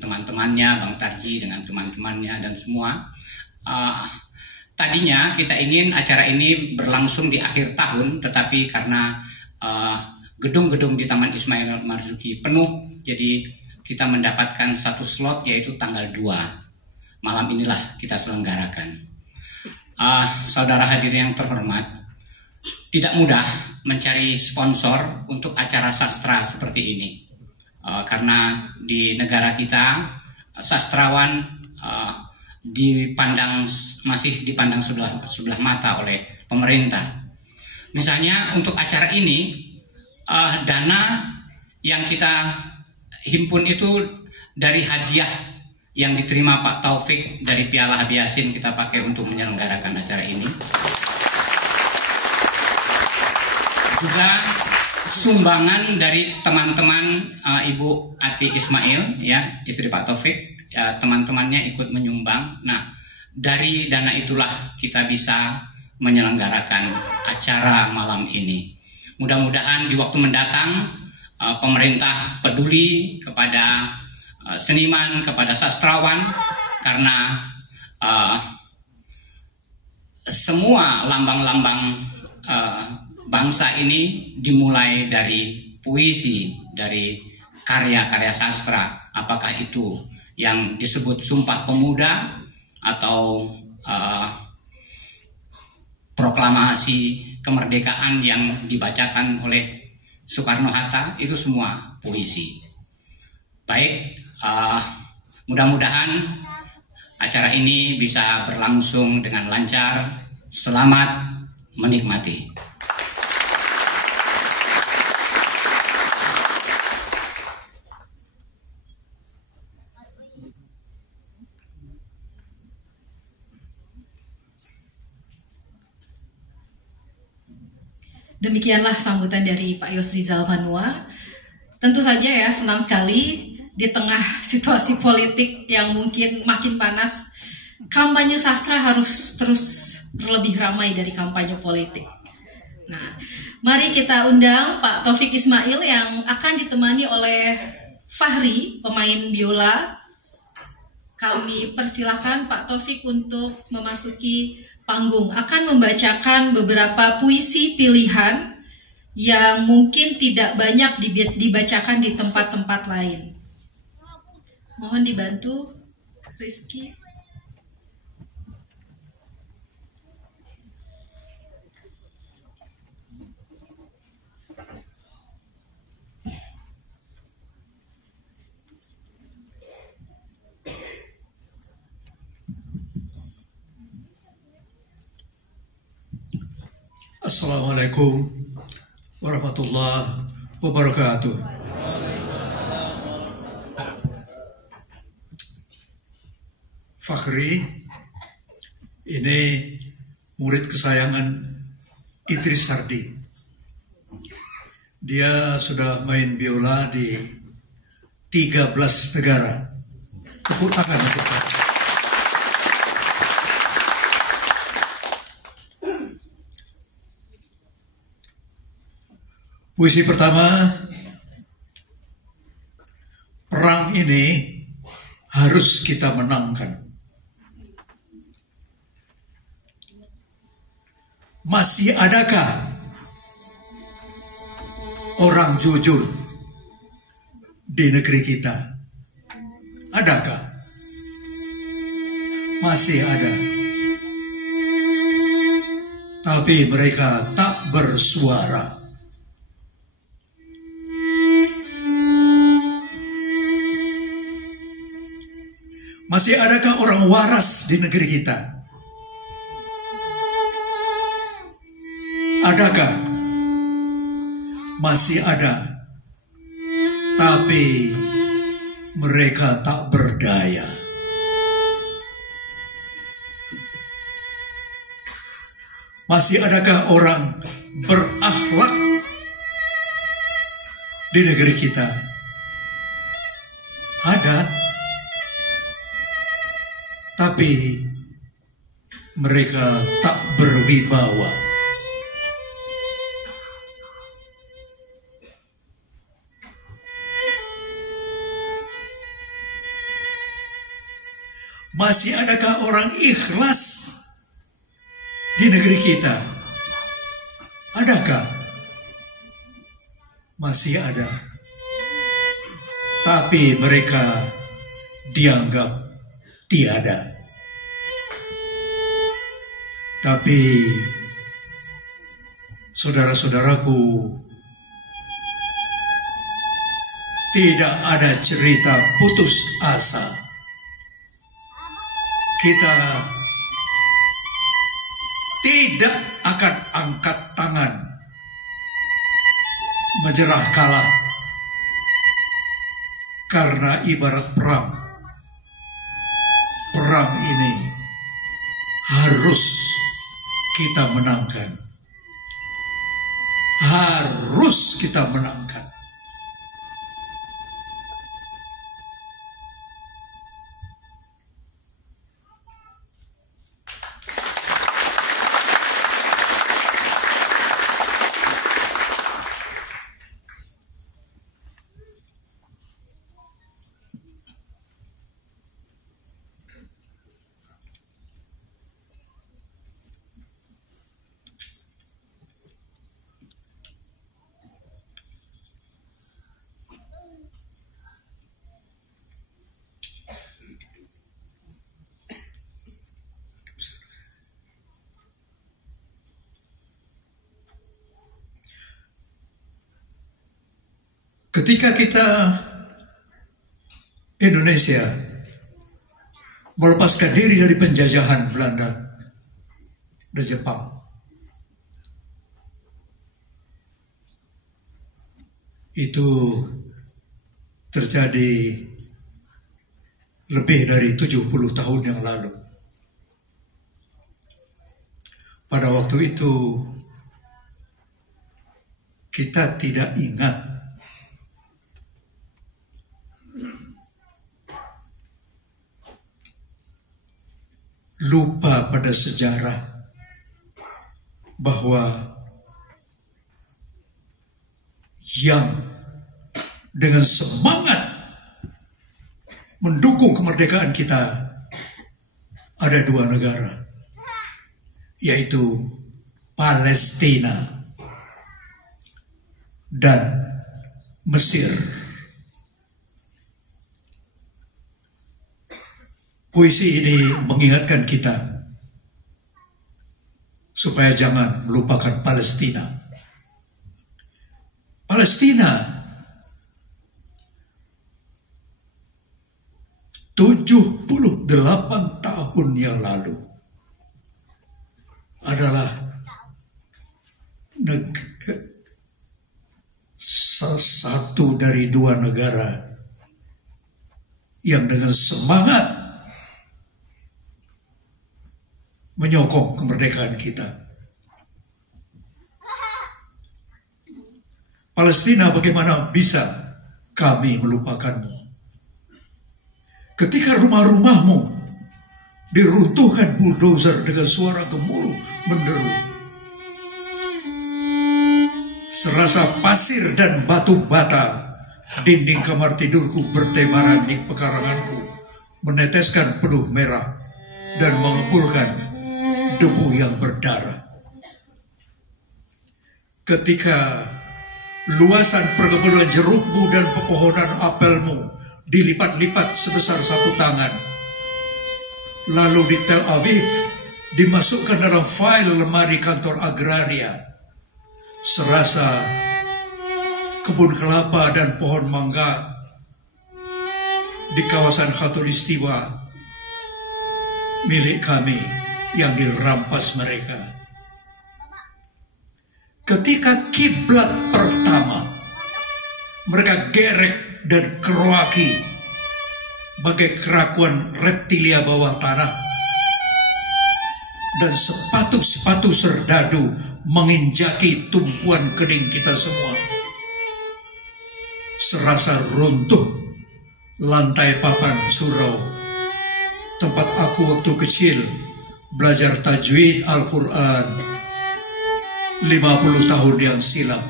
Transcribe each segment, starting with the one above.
teman-temannya, Bang Tarji dengan teman-temannya dan semua. Tadinya kita ingin acara ini berlangsung di akhir tahun, tetapi karena gedung-gedung di Taman Ismail Marzuki penuh, jadi kita mendapatkan satu slot yaitu tanggal 2. Malam inilah kita selenggarakan. Saudara hadirin yang terhormat, tidak mudah mencari sponsor untuk acara sastra seperti ini. Karena di negara kita sastrawan masih dipandang sebelah mata oleh pemerintah. Misalnya untuk acara ini dana yang kita himpun itu dari hadiah yang diterima Pak Taufik dari Piala Habib Yasin, kita pakai untuk menyelenggarakan acara ini. Juga sumbangan dari teman-teman Ibu Ati Ismail, ya, istri Pak Taufik. Ya, teman-temannya ikut menyumbang. Nah, dari dana itulah kita bisa menyelenggarakan acara malam ini. Mudah-mudahan di waktu mendatang pemerintah peduli kepada seniman, kepada sastrawan, karena semua lambang-lambang bangsa ini dimulai dari puisi, dari karya-karya sastra. Apakah itu yang disebut Sumpah Pemuda atau proklamasi kemerdekaan yang dibacakan oleh Soekarno-Hatta, itu semua puisi. Baik, mudah-mudahan acara ini bisa berlangsung dengan lancar. Selamat menikmati. Demikianlah sambutan dari Pak Yosrizal Manua. Tentu saja ya, senang sekali di tengah situasi politik yang mungkin makin panas, kampanye sastra harus terus lebih ramai dari kampanye politik. Nah, mari kita undang Pak Taufik Ismail yang akan ditemani oleh Fahri, pemain biola. Kami persilahkan Pak Taufik untuk memasuki panggung, akan membacakan beberapa puisi pilihan yang mungkin tidak banyak dibacakan di tempat-tempat lain. Mohon dibantu, Rizky. Assalamualaikum warahmatullahi wabarakatuh. Fakhri ini murid kesayangan Idris Sardi. Dia sudah main biola di 13 negara. Tepuk tangan untuk dia. Puisi pertama, perang ini harus kita menangkan. Masih adakah orang jujur di negeri kita? Adakah? Masih ada. Tapi mereka tak bersuara. Masih adakah orang waras di negeri kita? Adakah? Masih ada. Tapi mereka tak berdaya. Masih adakah orang berakhlak di negeri kita? Ada. Tapi mereka tak berwibawa. Masih adakah orang ikhlas di negeri kita? Adakah? Masih ada. Tapi mereka dianggap tiada. Tapi saudara-saudaraku, tidak ada cerita putus asa. Kita tidak akan angkat tangan menyerah kalah, karena ibarat perang. Perang ini harus kita menangkan. Harus kita menangkan. Ketika kita Indonesia melepaskan diri dari penjajahan Belanda dan Jepang, itu terjadi lebih dari 70 tahun yang lalu. Pada waktu itu kita tidak ingat lupa pada sejarah bahwa yang dengan semangat mendukung kemerdekaan kita ada dua negara, yaitu Palestina dan Mesir. Puisi ini mengingatkan kita supaya jangan melupakan Palestina. Palestina 78 tahun yang lalu adalah satu dari dua negara yang dengan semangat menyokong kemerdekaan kita. Palestina, bagaimana bisa kami melupakanmu? Ketika rumah-rumahmu diruntuhkan bulldozer dengan suara gemuruh menderu, serasa pasir dan batu bata dinding kamar tidurku bertebaran di pekaranganku, meneteskan peluh merah dan mengepulkan debu yang berdarah. Ketika luasan perkebunan jerukmu dan pepohonan apelmu dilipat-lipat sebesar satu tangan, lalu di Tel Aviv dimasukkan dalam file lemari kantor agraria, serasa kebun kelapa dan pohon mangga di kawasan Khatulistiwa milik kami yang dirampas mereka. Ketika kiblat pertama mereka gerek dan keroaki bagai kerakuan reptilia bawah tanah, dan sepatu-sepatu serdadu menginjaki tumpuan kening kita semua, serasa runtuh lantai papan surau tempat aku waktu kecil belajar tajwid Al-Quran 50 tahun yang silam.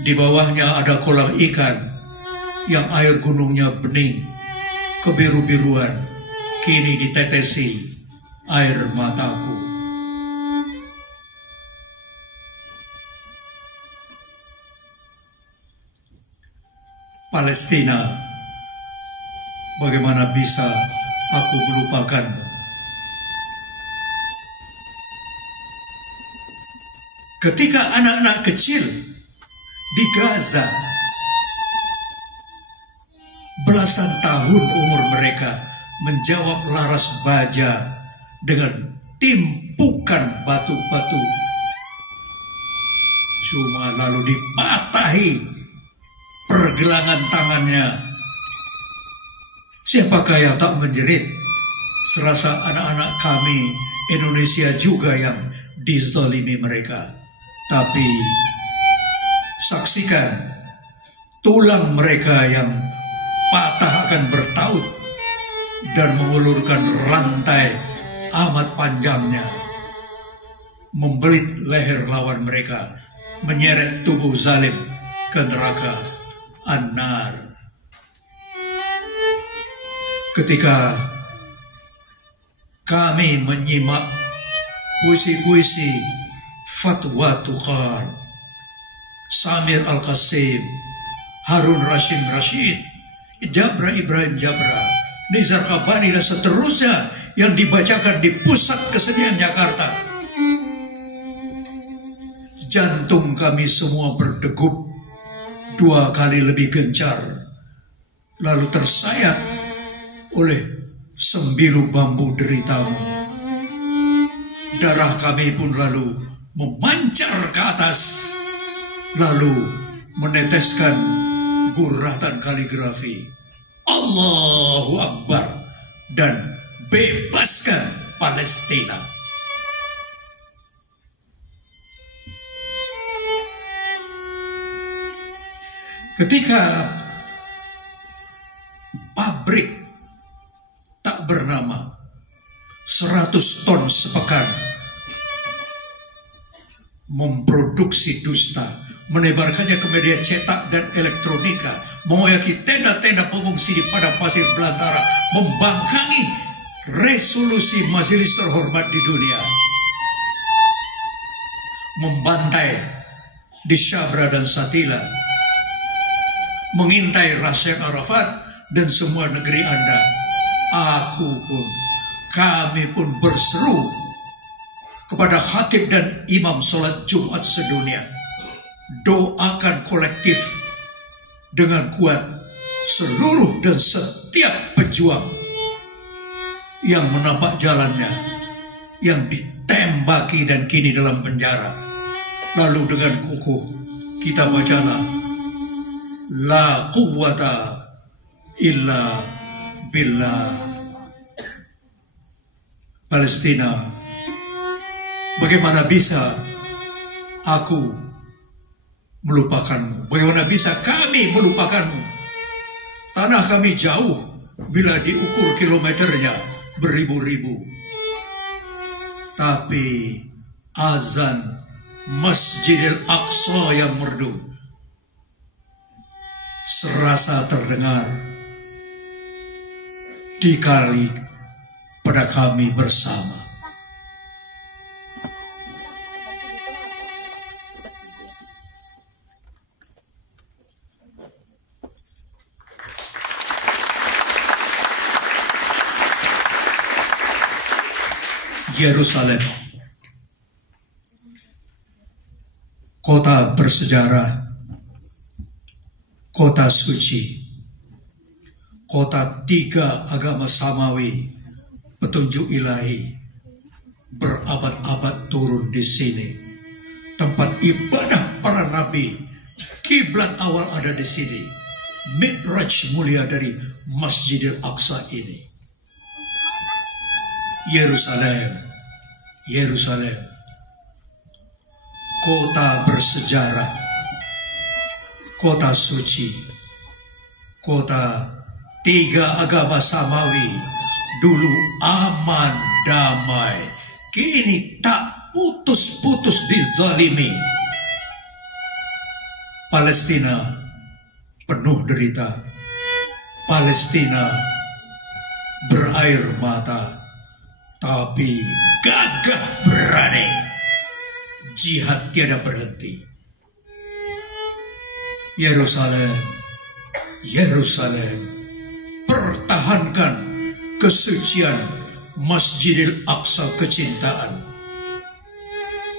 Di bawahnya ada kolam ikan yang air gunungnya bening, kebiru-biruan, kini ditetesi air mataku. Palestina, bagaimana bisa aku melupakanmu? Ketika anak-anak kecil di Gaza, belasan tahun umur mereka menjawab laras baja dengan timpukan batu-batu, cuma lalu dipatahi pergelangan tangannya. Siapakah yang tak menjerit serasa anak-anak kami Indonesia juga yang dizalimi mereka? Tapi saksikan tulang mereka yang patah akan bertaut dan mengulurkan rantai amat panjangnya, membelit leher lawan mereka, menyeret tubuh zalim ke neraka An-Nar. Ketika kami menyimak puisi-puisi Fatwa Tuqan, Samir Al-Qasim, Harun Rashid, Jabra Ibrahim Jabra, Nizar Kabani dan seterusnya yang dibacakan di Pusat Kesenian Jakarta, jantung kami semua berdegup 2 kali lebih gencar, lalu tersayat oleh sembilu bambu deritamu. Darah kami pun lalu memancar ke atas, lalu meneteskan guratan kaligrafi Allahu Akbar dan bebaskan Palestina. Ketika pabrik tak bernama 100 ton sepekan memproduksi dusta, menebarkannya ke media cetak dan elektronika, mengoyaki tenda-tenda pengungsi di padang pasir belantara, membangkangi resolusi majelis terhormat di dunia, membantai di Syabra dan Satila, mengintai Rasyid Arafat dan semua negeri Anda. Kami pun berseru kepada khatib dan imam sholat Jumat sedunia, doakan kolektif dengan kuat seluruh dan setiap pejuang yang menapak jalannya, yang ditembaki dan kini dalam penjara. Lalu dengan kukuh kita bacalah la quwwata illa billah. Palestina, bagaimana bisa aku melupakanmu? Bagaimana bisa kami melupakanmu? Tanah kami jauh bila diukur kilometernya beribu-ribu. Tapi azan Masjidil Aqsa yang merdu serasa terdengar di kali pada kami bersama. Yerusalem, kota bersejarah, kota suci, kota 3 agama samawi, petunjuk ilahi, berabad-abad turun di sini. Tempat ibadah para nabi, kiblat awal ada di sini. Mi'raj mulia dari Masjidil Aqsa ini. Yerusalem, Yerusalem, kota bersejarah, kota suci, kota 3 agama samawi, dulu aman damai, kini tak putus-putus dizalimi. Palestina penuh derita, Palestina berada berair mata, tapi gagah berani. Jihad tiada berhenti. Yerusalem, Yerusalem, pertahankan kesucian Masjidil Aqsa kecintaan.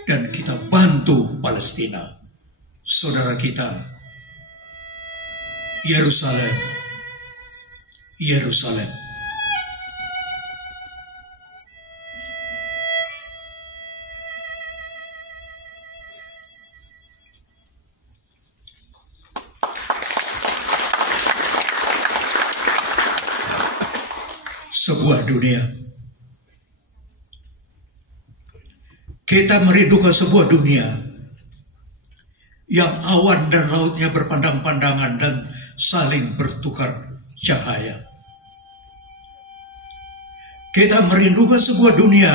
Dan kita bantu Palestina, saudara kita. Yerusalem, Yerusalem. Sebuah dunia. Kita merindukan sebuah dunia yang awan dan lautnya berpandang-pandangan dan saling bertukar cahaya. Kita merindukan sebuah dunia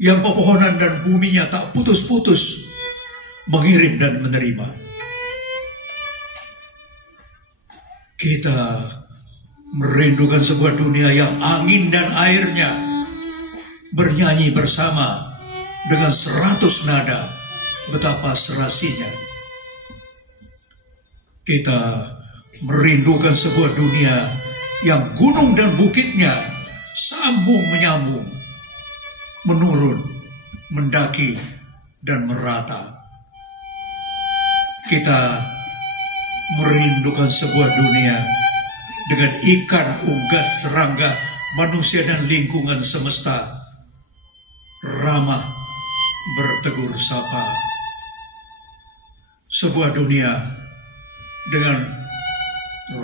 yang pepohonan dan buminya tak putus-putus mengirim dan menerima. Kita merindukan sebuah dunia yang angin dan airnya bernyanyi bersama dengan 100 nada, betapa serasinya. Kita merindukan sebuah dunia yang gunung dan bukitnya sambung menyambung, menurun, mendaki, dan merata. Kita merindukan sebuah dunia dengan ikan, unggas, serangga, manusia dan lingkungan semesta ramah bertegur sapa. Sebuah dunia dengan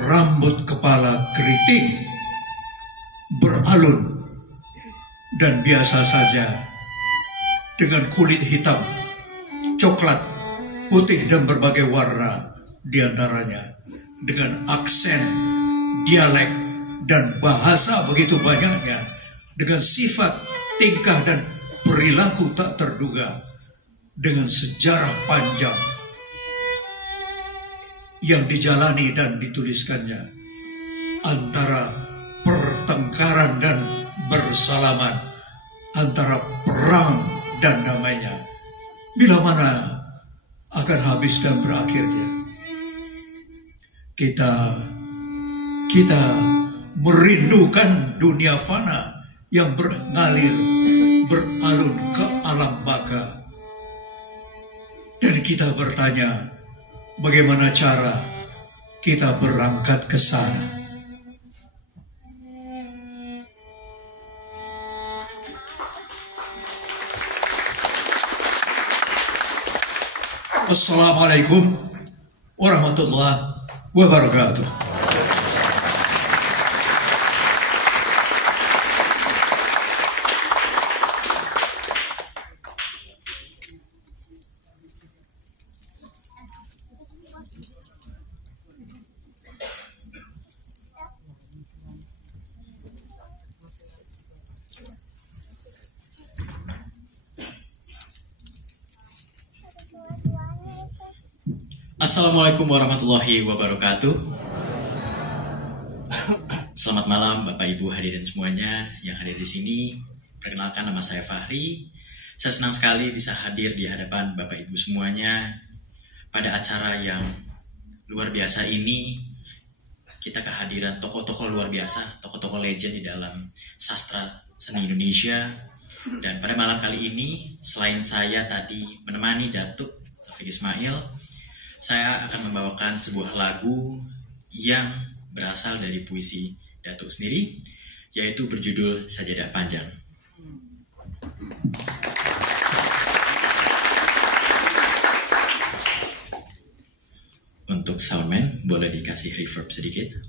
rambut kepala keriting, beralun, dan biasa saja, dengan kulit hitam, coklat, putih, dan berbagai warna diantaranya, dengan aksen, dialek, dan bahasa begitu banyaknya, dengan sifat, tingkah, dan perilaku tak terduga, dengan sejarah panjang yang dijalani dan dituliskannya, antara pertengkaran dan bersalaman, antara perang dan damainya. Bila mana akan habis dan berakhirnya? Kita merindukan dunia fana yang mengalir, beralun ke alam baka. Dan kita bertanya, bagaimana cara kita berangkat ke sana? Assalamualaikum warahmatullahi wabarakatuh. Assalamualaikum warahmatullahi wabarakatuh. Selamat malam Bapak Ibu hadirin semuanya yang hadir di sini. Perkenalkan, nama saya Fahri. Saya senang sekali bisa hadir di hadapan Bapak Ibu semuanya pada acara yang luar biasa ini. Kita kehadiran tokoh-tokoh luar biasa, tokoh-tokoh legend di dalam sastra seni Indonesia. Dan pada malam kali ini, selain saya tadi menemani Datuk Taufik Ismail, saya akan membawakan sebuah lagu yang berasal dari puisi Datuk sendiri, yaitu berjudul Sajadah Panjang. Untuk soundman, boleh dikasih reverb sedikit.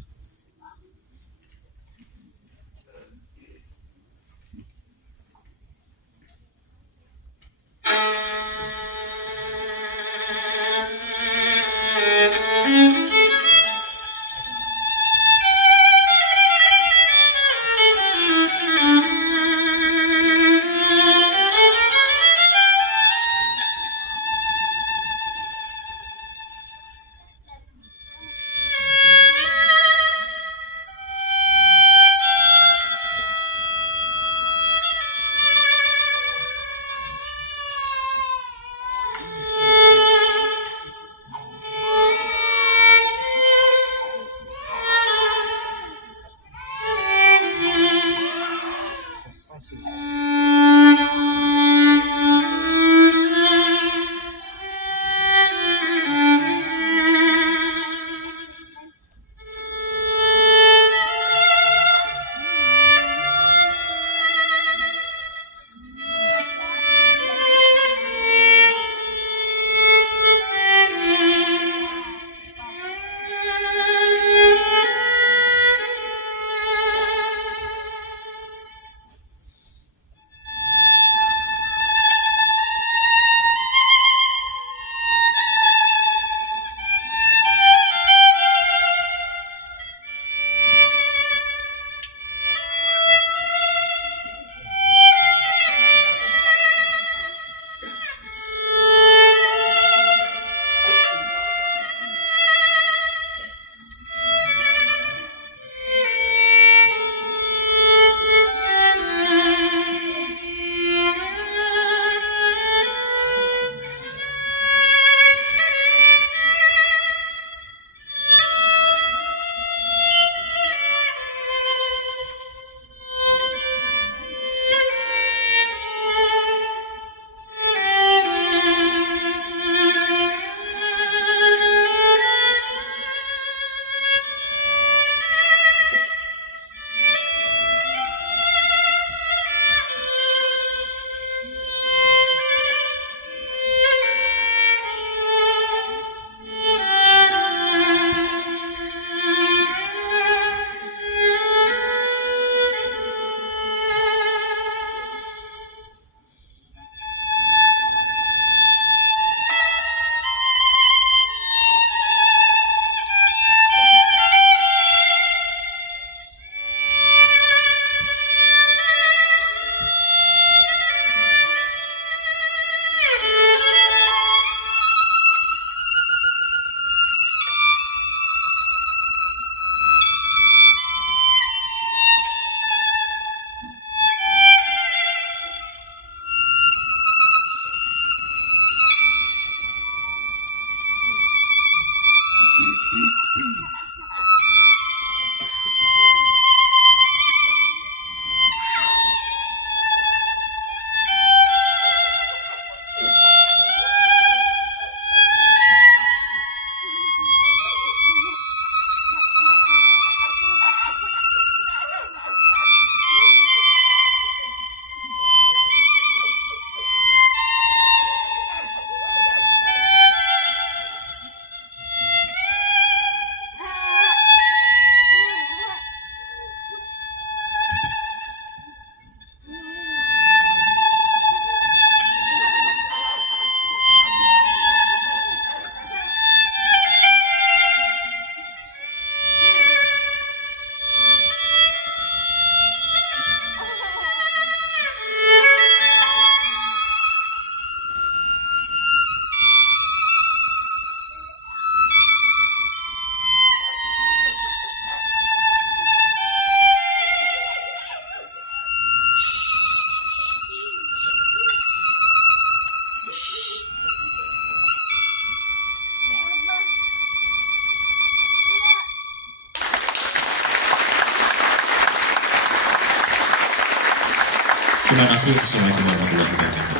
Terima kasih. Assalamualaikum warahmatullahi wabarakatuh.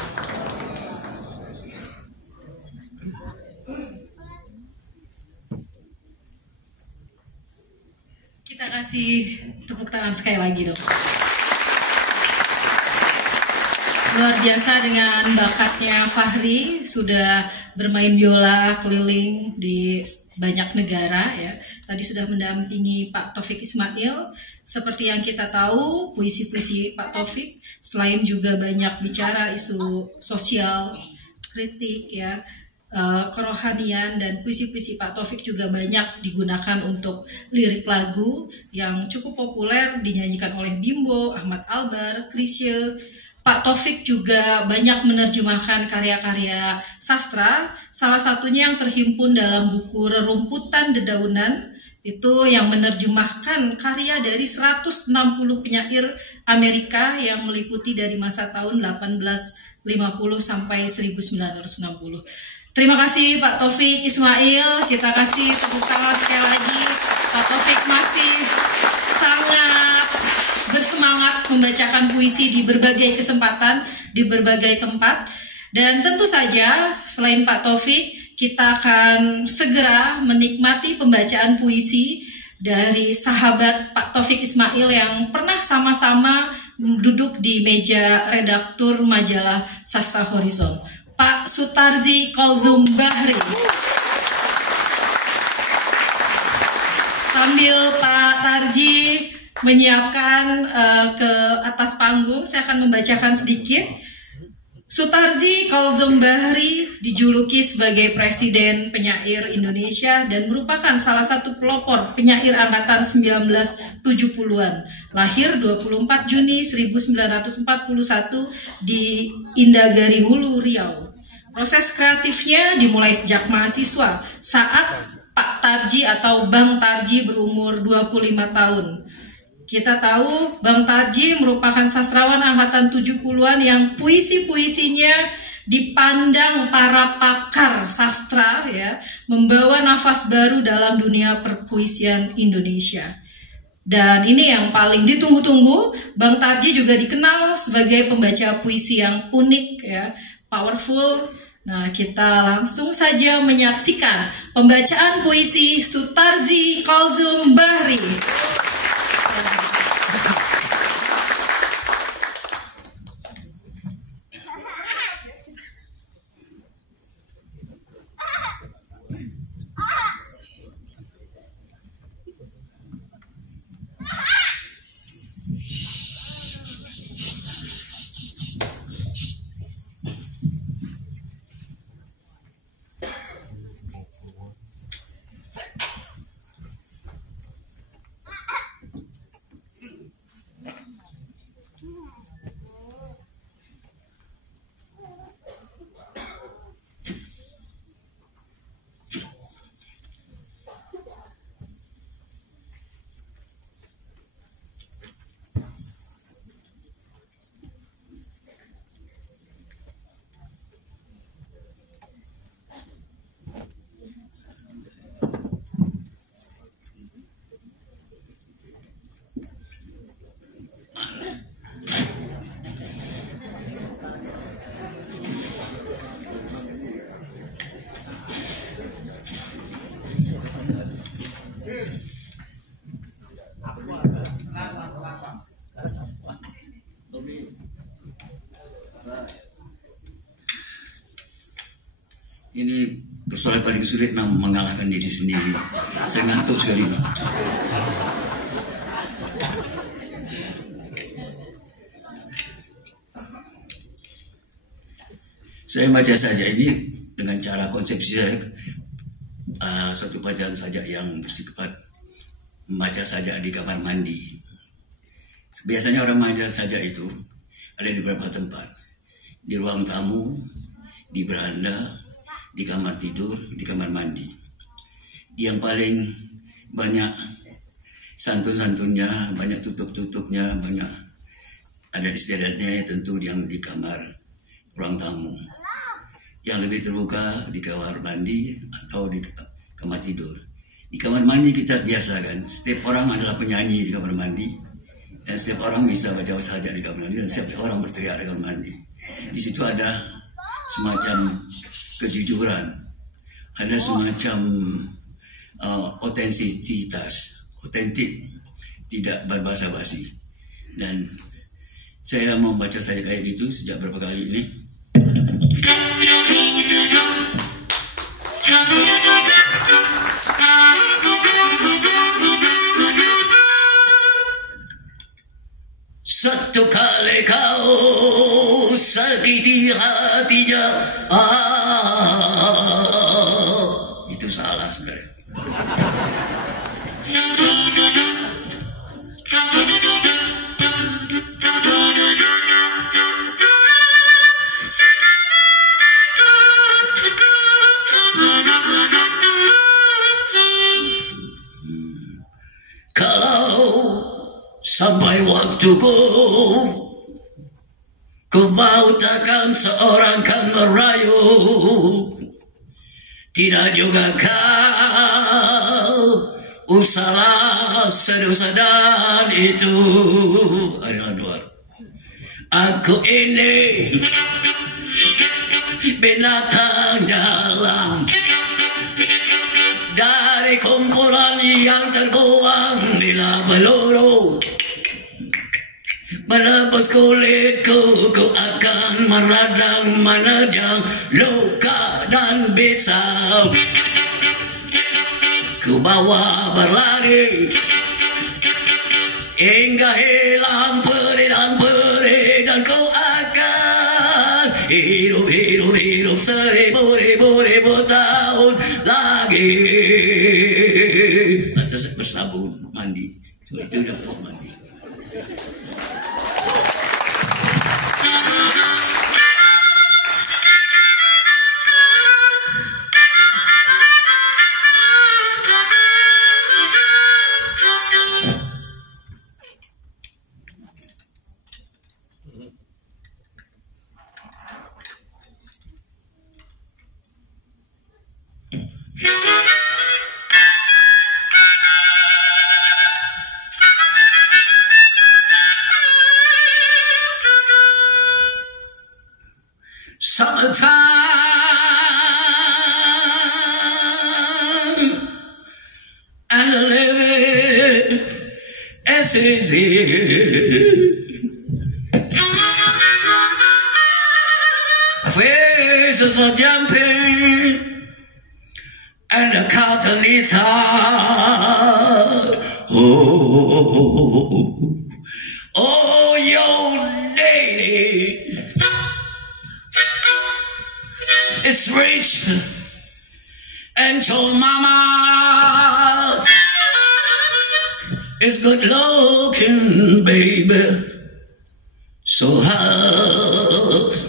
Kita kasih tepuk tangan sekali lagi dong. Luar biasa dengan bakatnya Fahri, sudah bermain biola keliling di banyak negara ya. Tadi sudah mendampingi Pak Taufik Ismail. Seperti yang kita tahu, puisi-puisi Pak Taufik selain juga banyak bicara isu sosial, kritik ya, kerohanian, dan puisi-puisi Pak Taufik juga banyak digunakan untuk lirik lagu yang cukup populer dinyanyikan oleh Bimbo, Ahmad Albar, Chrisye. Pak Taufik juga banyak menerjemahkan karya-karya sastra, salah satunya yang terhimpun dalam buku Rerumputan Dedaunan, itu yang menerjemahkan karya dari 160 penyair Amerika yang meliputi dari masa tahun 1850 sampai 1960. Terima kasih Pak Taufik Ismail, kita kasih tepuk tangan sekali lagi. Pak Taufik masih sangat bersemangat membacakan puisi di berbagai kesempatan, di berbagai tempat. Dan tentu saja selain Pak Taufik, kita akan segera menikmati pembacaan puisi dari sahabat Pak Taufik Ismail yang pernah sama-sama duduk di meja redaktur majalah Sastra Horizon, Pak Sutarzi Kolzum Bahri. Sambil Pak Tarji menyiapkan ke atas panggung, saya akan membacakan sedikit. Sutarzi Kolzum Bahri dijuluki sebagai Presiden Penyair Indonesia dan merupakan salah satu pelopor penyair angkatan 1970-an. Lahir 24 Juni 1941 di Indagari Hulu, Riau. Proses kreatifnya dimulai sejak mahasiswa saat Pak Tarji atau Bang Tarji berumur 25 tahun. Kita tahu Bang Tarji merupakan sastrawan angkatan 70-an yang puisi-puisinya dipandang para pakar sastra ya, membawa nafas baru dalam dunia perpuisian Indonesia. Dan ini yang paling ditunggu-tunggu, Bang Tarji juga dikenal sebagai pembaca puisi yang unik ya, powerful. Nah, kita langsung saja menyaksikan pembacaan puisi Sutarzi Kolzum Bahri. Ini persoalan paling sulit mengalahkan diri sendiri. Saya ngantuk sekali. Saya baca saja ini dengan cara konsepsi saya, suatu bacaan saja yang bersifat membaca saja di kamar mandi. Biasanya orang membaca saja itu ada di beberapa tempat, di ruang tamu, di beranda, di kamar tidur, di kamar mandi. Yang paling banyak santun-santunnya, banyak tutup-tutupnya, banyak ada istiadatnya tentu yang di kamar ruang tamu. Yang lebih terbuka di kamar mandi atau di kamar tidur. Di kamar mandi kita biasa kan, setiap orang adalah penyanyi di kamar mandi. Dan setiap orang bisa baca sajak di kamar mandi dan setiap orang berteriak di kamar mandi. Di situ ada semacam kejujuran, ada semacam otentisitas, otentik, tidak berbahasa basi. Dan saya membaca sajak kayak gitu sejak berapa kali ini. Satu kali kau sakiti hatinya, itu salah sebenarnya. Sampai waktuku, ku mau takkan seorang kan merayu. Tidak juga kau usahlah seduh-sedan itu. Aku ini binatang dalam dari kumpulan yang terbuang bila peluru menebus kulitku, ku akan meradang, menerjang luka dan bisa ku bawa berlari hingga hilang perih dan ku akan hidup seribu tahun lagi. Atas bersabun mandi, itu udah mau mandi. Summertime and the living is easy. Faces are jumping and the curtain is high. Oh, your daddy is rich and your mama is good looking, baby. So hush,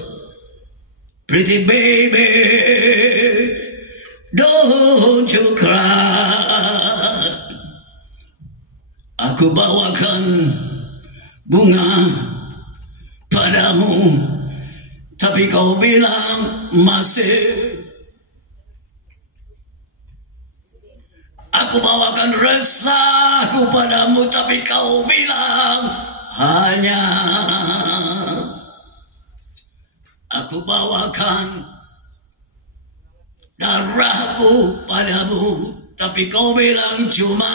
pretty baby, don't you cry. Aku bawakan bunga padamu, tapi kau bilang masih. Aku bawakan resahku padamu, tapi kau bilang hanya. Aku bawakan darahku padamu, tapi kau bilang cuma.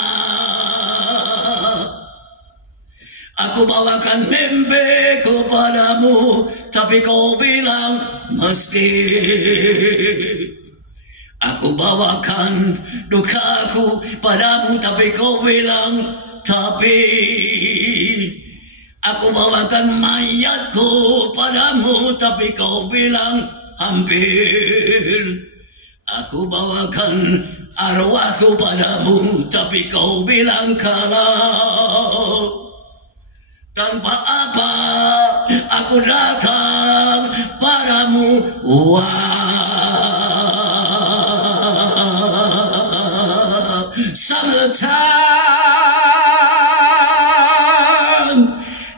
Aku bawakan mimpiku padamu, tapi kau bilang meski. Aku bawakan dukaku padamu, tapi kau bilang tapi. Aku bawakan mayatku padamu, tapi kau bilang hampir. Aku bawakan arwahku padamu, tapi kau bilang kalau. Tanpa apa aku datang padamu. Wow. Summertime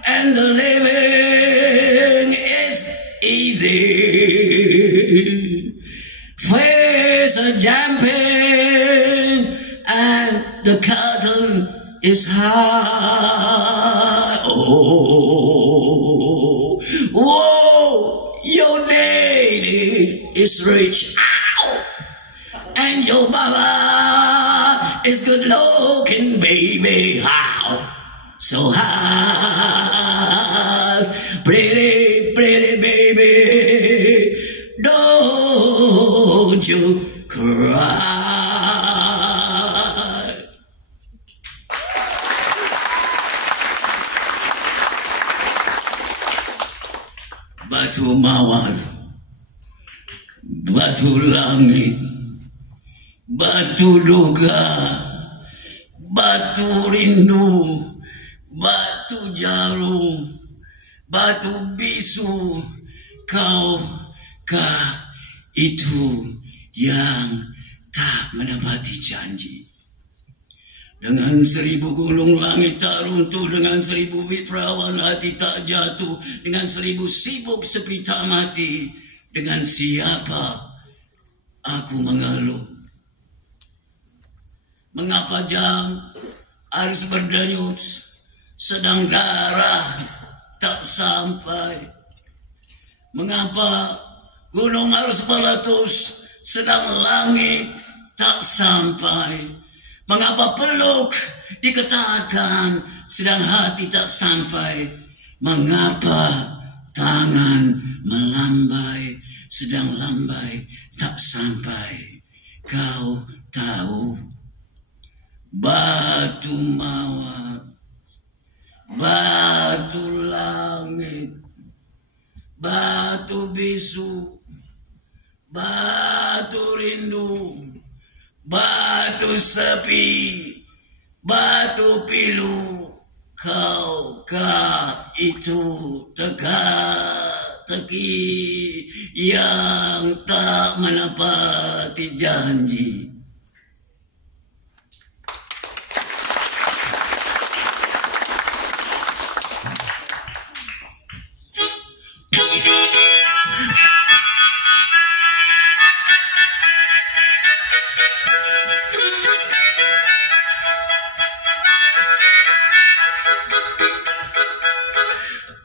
and the living is easy. Face are jumping and the curtain is high. Oh. Whoa, your daddy is rich. Ow! And your baba is good looking, baby. How? So how's pretty, pretty baby, don't you cry. Batu mawar, batu langit, batu duga, batu rindu, batu jarum, batu bisu, kaukah itu yang tak menepati janji? Dengan 1000 gunung langit tak runtuh, dengan 1000 perawan hati tak jatuh, dengan 1000 sibuk sepi tak mati, dengan siapa aku mengeluh? Mengapa jam harus berdenyut, sedang darah tak sampai? Mengapa gunung harus meletus, sedang langit tak sampai? Mengapa peluk diketatkan, sedang hati tak sampai? Mengapa tangan melambai, sedang lambai tak sampai? Kau tahu? Batu mawar, batu langit, batu bisu, batu rindu, batu sepi, batu pilu, kaukah itu teka-teki yang tak menepati janji?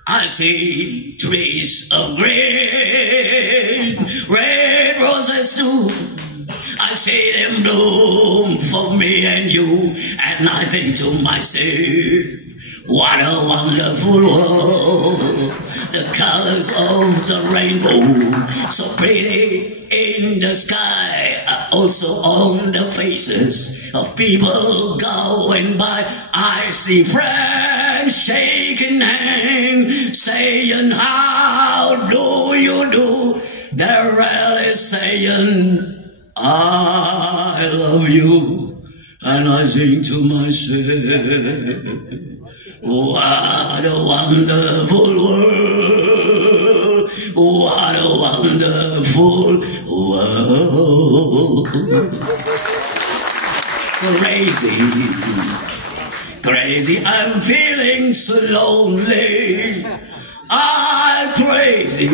I see trees of green, red roses too. I see them bloom for me and you, and I think to myself, what a wonderful world. The colors of the rainbow, so pretty in the sky, are also on the faces of people going by. I see friends shaking hands, saying, how do you do? They're really saying, I love you. And I think to myself, what a wonderful world, what a wonderful world. Crazy, I'm feeling so lonely. I'm crazy,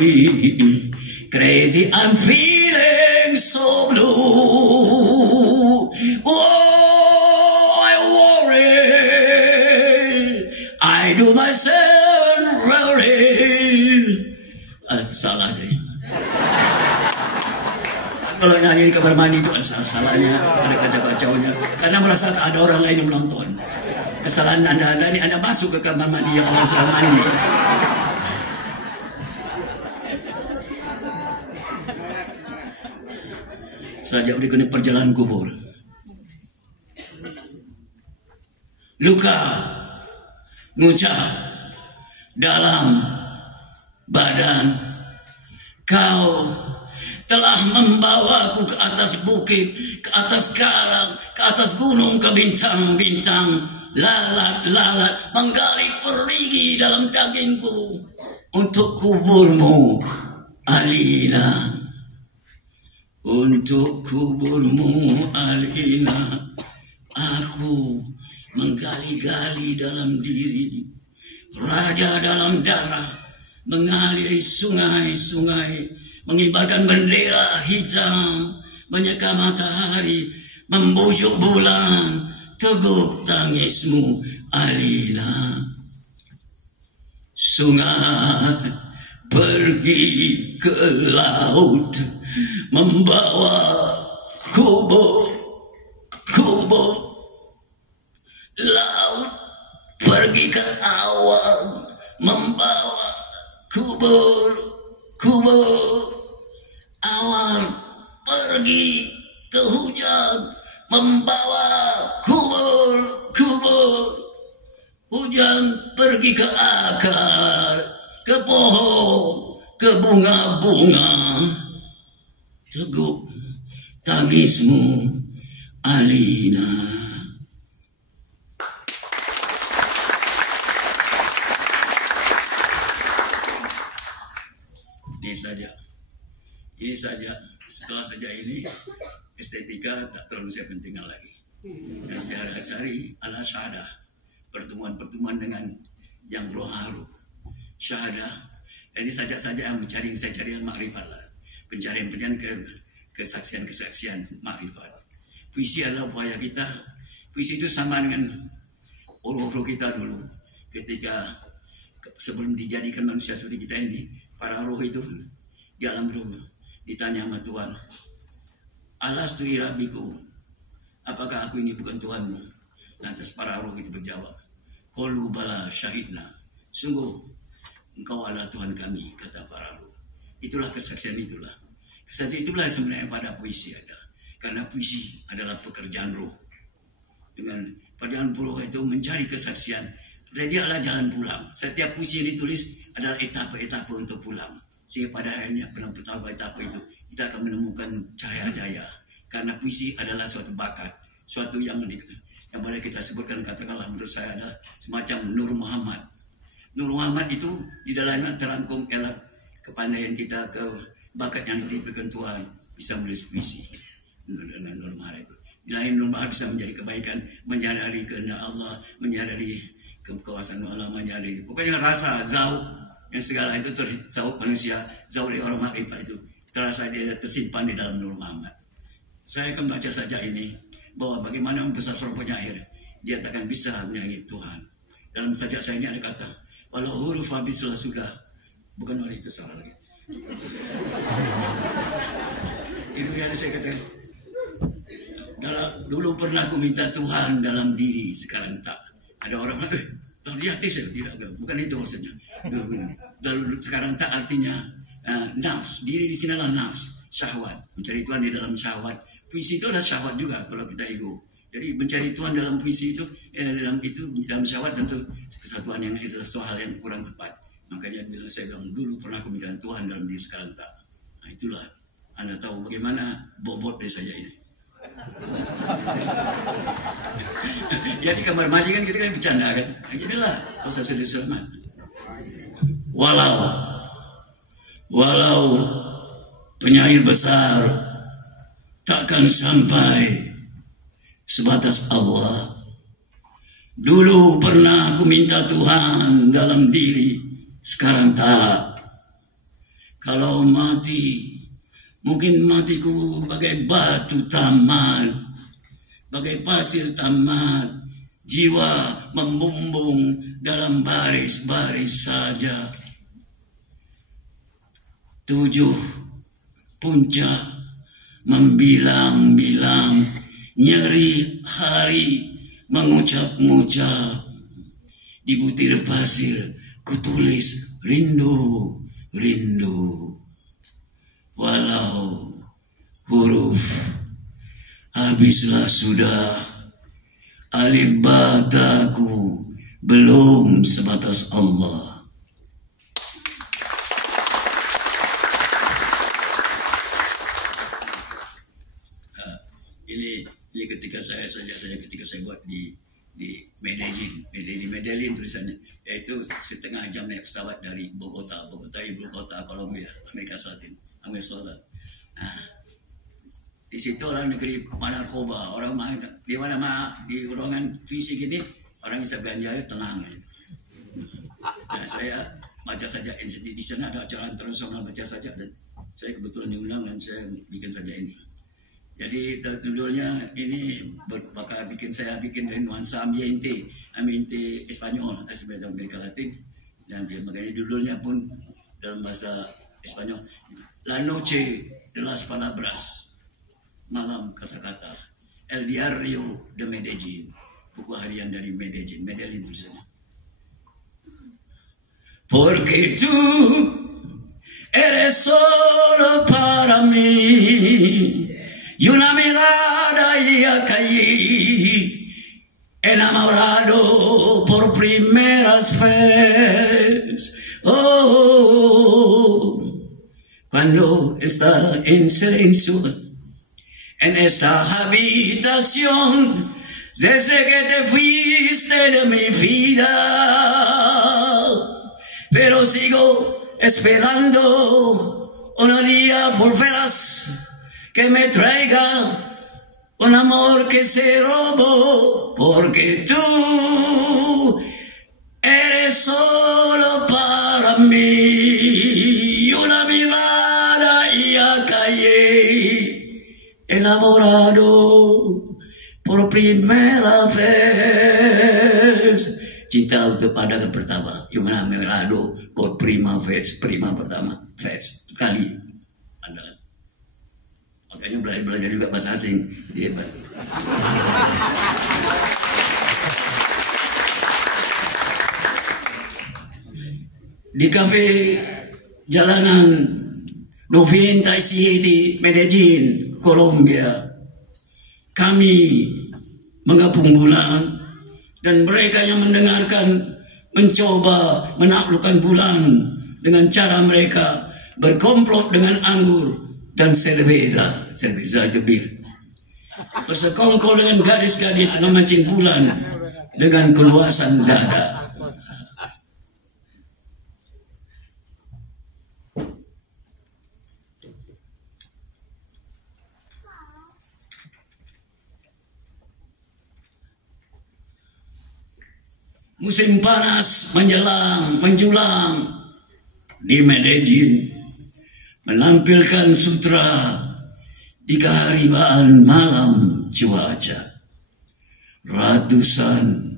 I'm feeling so blue. Oh, I worry, I do myself worry. Salah nih. Kalau nyanyi di kamar mandi itu ada salah-salahnya, ada kacau-kacaunya, karena merasa tak ada orang lain yang menonton. Kesalahan anda masuk ke kamar mandi yang orang sedang mandi. Saja berikutnya perjalanan kubur. Luka ngucap dalam badan. Kau telah membawaku ke atas bukit, ke atas karang, ke atas gunung, ke bintang-bintang, lalat-lalat menggali perigi dalam dagingku untuk kuburmu, Alina. Untuk kuburmu, Alina, aku menggali-gali dalam diri, raja dalam darah, mengaliri sungai-sungai, mengibarkan bendera hitam, menyeka matahari, membujuk bulan, teguk tangismu, Alina. sungai pergi ke laut membawa kubur. Laut pergi ke awan membawa kubur. Awan pergi ke hujan membawa kubur. Hujan pergi ke akar, ke pohon, ke bunga-bunga. Teguh tangismu Alina. Ini saja. Setelah saja ini, estetika tak terlalu saya pentingkan lagi. Yang saya cari adalah syahadah, pertemuan-pertemuan dengan yang roharu. Syahadah, ini saja yang saya cari makrifat lah. Pencarian kesaksian makrifat. Puisi adalah upaya kita. Puisi itu sama dengan roh-roh kita dulu. Ketika sebelum dijadikan manusia seperti kita ini, para roh itu di alam roh ditanya sama Tuhan, alastu rabbikum, apakah aku ini bukan Tuhanmu? Lantas para roh itu berjawab, qalu bala syahidna, sungguh engkau adalah Tuhan kami, kata para roh. Itulah kesaksian itulah. Kesaksian itulah sebenarnya pada puisi ada. Karena puisi adalah pekerjaan roh. Dengan pekerjaan roh itu mencari kesaksian. Jadi adalah jalan pulang. Setiap puisi yang ditulis adalah etapa-etapa untuk pulang. Sehingga pada akhirnya dalam etapa itu kita akan menemukan cahaya-cahaya. Karena puisi adalah suatu bakat, suatu yang boleh kita sebutkan, katakanlah menurut saya adalah semacam Nur Muhammad. Nur Muhammad itu di dalamnya terangkum ialah kepandaian kita, ke bakat yang dititipkan Tuhan, bisa menulis puisi dengan Nur Muhammad itu. Di lain Nur Muhammad bisa menjadi kebaikan, menyadari kehendak Allah, menyadari kekuasaan Allah, menyadari pokoknya rasa zauq yang segala itu tersauq manusia, zauq dari orang makrifat itu terasa dia tersimpan di dalam Nur Muhammad. Saya akan baca saja ini bahwa bagaimana membesar seorang penyair, dia takkan bisa menyayangi Tuhan. Dalam sajak saya ini ada kata, walau huruf habislah sudah, bukan oleh itu salah lagi. Itu yang saya katakan. Dulu pernah aku minta Tuhan dalam diri, sekarang tak. Ada orang terjadi saya tidak, bukan itu maksudnya. Lalu sekarang tak artinya nafs, diri di sini adalah nafs, syahwat, mencari Tuhan di dalam syahwat. Puisi itu adalah syahwat juga kalau kita ego. Jadi mencari Tuhan dalam puisi itu, dalam syahwat tentu kesatuan yang itu sesuatu hal yang kurang tepat. Makanya bila saya bilang dulu pernah aku minta Tuhan dalam diri, sekarang tak. Nah itulah Anda tahu bagaimana bobot dari saja ini. Ya di kamar mandi kan kita kan bercanda kan. Jadilah kau sudah selamat. Walau penyair besar takkan sampai sebatas Allah. Dulu pernah aku minta Tuhan dalam diri, sekarang tak. Kalau mati, mungkin matiku bagai batu tamat, bagai pasir tamat, jiwa membumbung dalam baris-baris saja. 7 puncak membilang-bilang, nyeri hari mengucap-ngucap. Di butir pasir kutulis rindu, rindu. Walau huruf habislah sudah, alif bataku belum sebatas Allah. Ini ketika saya buat di Medellin tulisannya, yaitu setengah jam naik pesawat dari Bogota ibu kota Kolombia, Amerika Selatan. Nah, di situ orang negeri narkoba, orang di mana di ruangan puisi gini orang isap ganja tenang. Nah, saya baca saja di sana ada acara internasional, baca saja, dan saya kebetulan diundang dan saya bikin saja ini. Jadi judulnya ini saya bikin dari nuansa ambiente Espanyol, Amerika Latin. Dan makanya judulnya pun dalam bahasa Espanyol, La Noche de las Palabras, malam kata-kata, El Diario de Medellín, buku harian dari Medellín tulisannya. Porque tú eres solo para mí y una mirada y ya caí enamorado por primeras veces. Oh, cuando está en silencio en esta habitación, desde que te fuiste de mi vida, pero sigo esperando un día volverás que me traiga un amor que se robó, porque tú eres solo para mí. Una mirada y ya caí enamorado por primera vez. Cinta untuk pandangan pertama, yang enamorado por prima pertama vez, kali pandangan. Makanya belajar juga bahasa asing, dia hebat. Di kafe jalanan 97 Medellín, Colombia, kami mengapung bulan, dan mereka yang mendengarkan mencoba menaklukkan bulan dengan cara mereka berkomplot dengan anggur dan cerveza gebir, bersekongkol dengan gadis-gadis memancing bulan dengan keluasan dada. Musim panas menjulang di Medellín, menampilkan sutra di keharibaan malam cuaca. Ratusan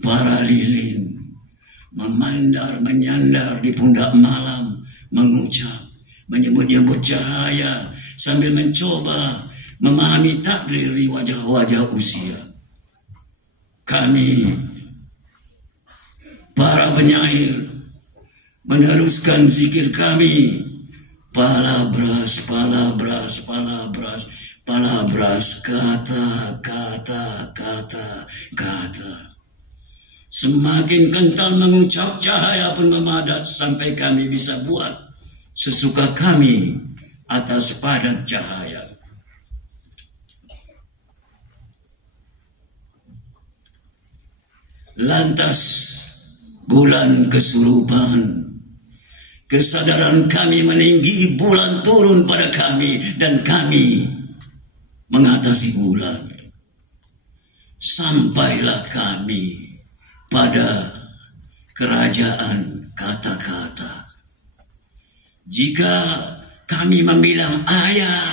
para lilin menyandar di pundak malam, mengucap, menyebut-nyebut cahaya sambil mencoba memahami takdir di wajah-wajah usia. Kami para penyair meneruskan zikir kami, palabras, palabras, palabras, palabras, kata, kata, kata, kata. Semakin kental mengucap, cahaya pun memadat sampai kami bisa buat sesuka kami atas padat cahaya. Lantas bulan kesurupan, kesadaran kami meninggi, bulan turun pada kami, dan kami mengatasi bulan. Sampailah kami pada kerajaan kata-kata. Jika kami membilang ayah,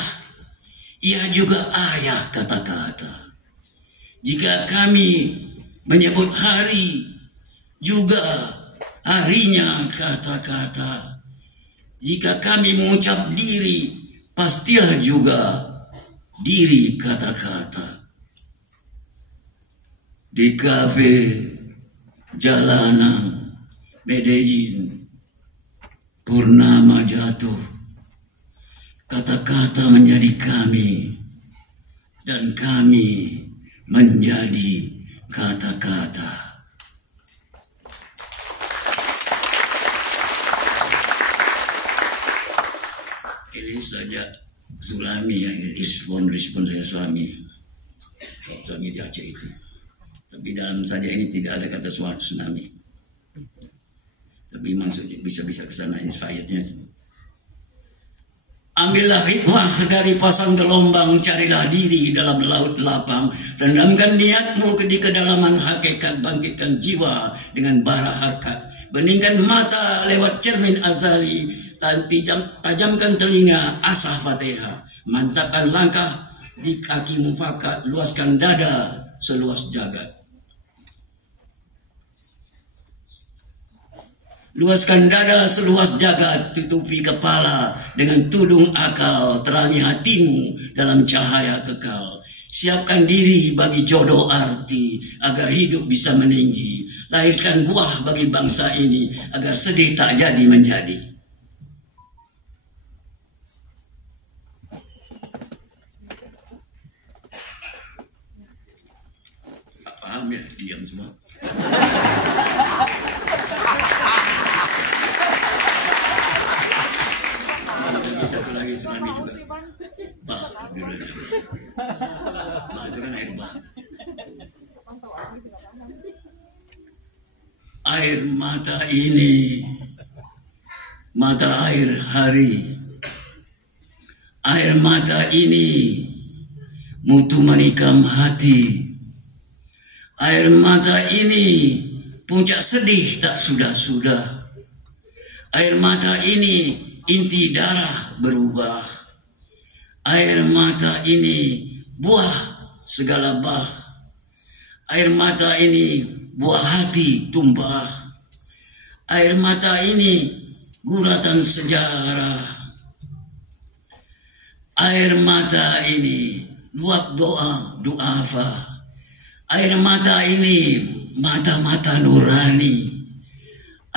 ia juga ayah kata-kata. Jika kami menyebut hari, juga harinya kata-kata. Jika kami mengucap diri, pastilah juga diri kata-kata. Di kafe jalanan Medellín, purnama jatuh, kata-kata menjadi kami, dan kami menjadi kata-kata. Ini saja tsunami yang respon saya suami di Aceh itu. Tapi dalam saja ini tidak ada kata tsunami. Tapi maksudnya bisa ke sana inspirednya. Ambillah hikmah dari pasang gelombang, carilah diri dalam laut lapang, rendamkan niatmu di kedalaman hakikat, bangkitkan jiwa dengan bara harkat, beningkan mata lewat cermin azali, tajamkan telinga asah fatihah, mantapkan langkah di kaki mufakat, luaskan dada seluas jagat. Luaskan dada seluas jagat, tutupi kepala dengan tudung akal, terangi hatimu dalam cahaya kekal. Siapkan diri bagi jodoh arti, agar hidup bisa meninggi. Lahirkan buah bagi bangsa ini, agar sedih tak jadi menjadi. Tak paham ya, diam semua. Satu lagi tsunami juga. Bah, itu kan air bah. Air mata ini, mata air hari. Air mata ini, mutu menikam hati. Air mata ini, puncak sedih tak sudah-sudah. Air mata ini, inti darah berubah. Air mata ini buah segala bah. Air mata ini buah hati tumbah. Air mata ini guratan sejarah. Air mata ini luap doa duafa. Air mata ini mata-mata nurani.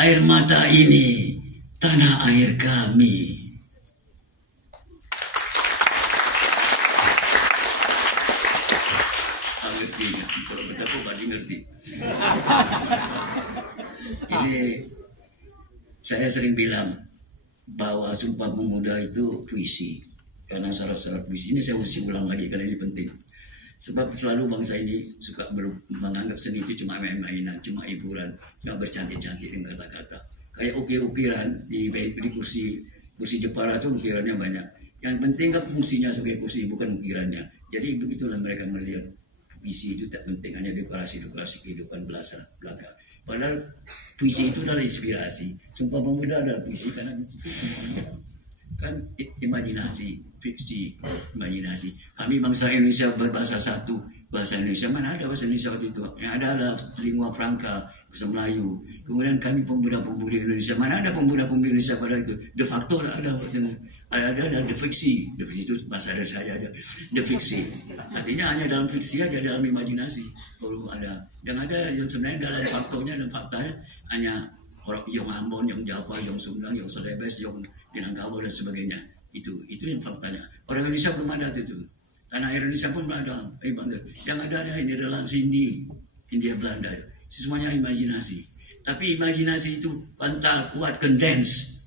Air mata ini tanah air kami. Ngerti, kalau betapa Badi ngerti. Ini saya sering bilang bahwa Sumpah Pemuda itu puisi, karena syarat-syarat puisi ini saya ulang lagi karena ini penting. Sebab selalu bangsa ini suka menganggap seni itu cuma main-mainan, cuma hiburan, cuma bercantik-cantik dengan kata-kata. Kayak ukir-ukiran di kursi Jepara itu ukirannya banyak. Yang penting kan fungsinya sebagai kursi, bukan ukirannya. Jadi begitulah mereka melihat puisi itu tak penting, hanya dekorasi kehidupan belaka. Padahal puisi itu adalah inspirasi. Sumpah Pemuda adalah puisi karena kan imajinasi, fiksi, imajinasi. Kami bangsa Indonesia berbahasa satu, bahasa Indonesia. Mana ada bahasa Indonesia waktu itu? Yang ada adalah lingua franca, bahasa Melayu. Kemudian kami pemuda-pemudi Indonesia. Mana ada pemuda-pemudi Indonesia pada itu? De facto ada. Ada de fiksi. De fiksi itu bahasa dari saya aja. De fiksi. Artinya hanya dalam fiksi aja, dalam imajinasi. Baru ada. Yang ada yang sebenarnya dalam faktornya dan faktanya hanya orang yang Ambon, yang Java, yang Sunda, yang Celebes, yang Minangkabau dan sebagainya. Itu yang faktanya. Orang Indonesia belum ada itu. Tanah air Indonesia pun belum ada. Yang ada ini adalah Hindia Belanda. Semuanya imajinasi. Tapi imajinasi itu pantal, kuat, condense,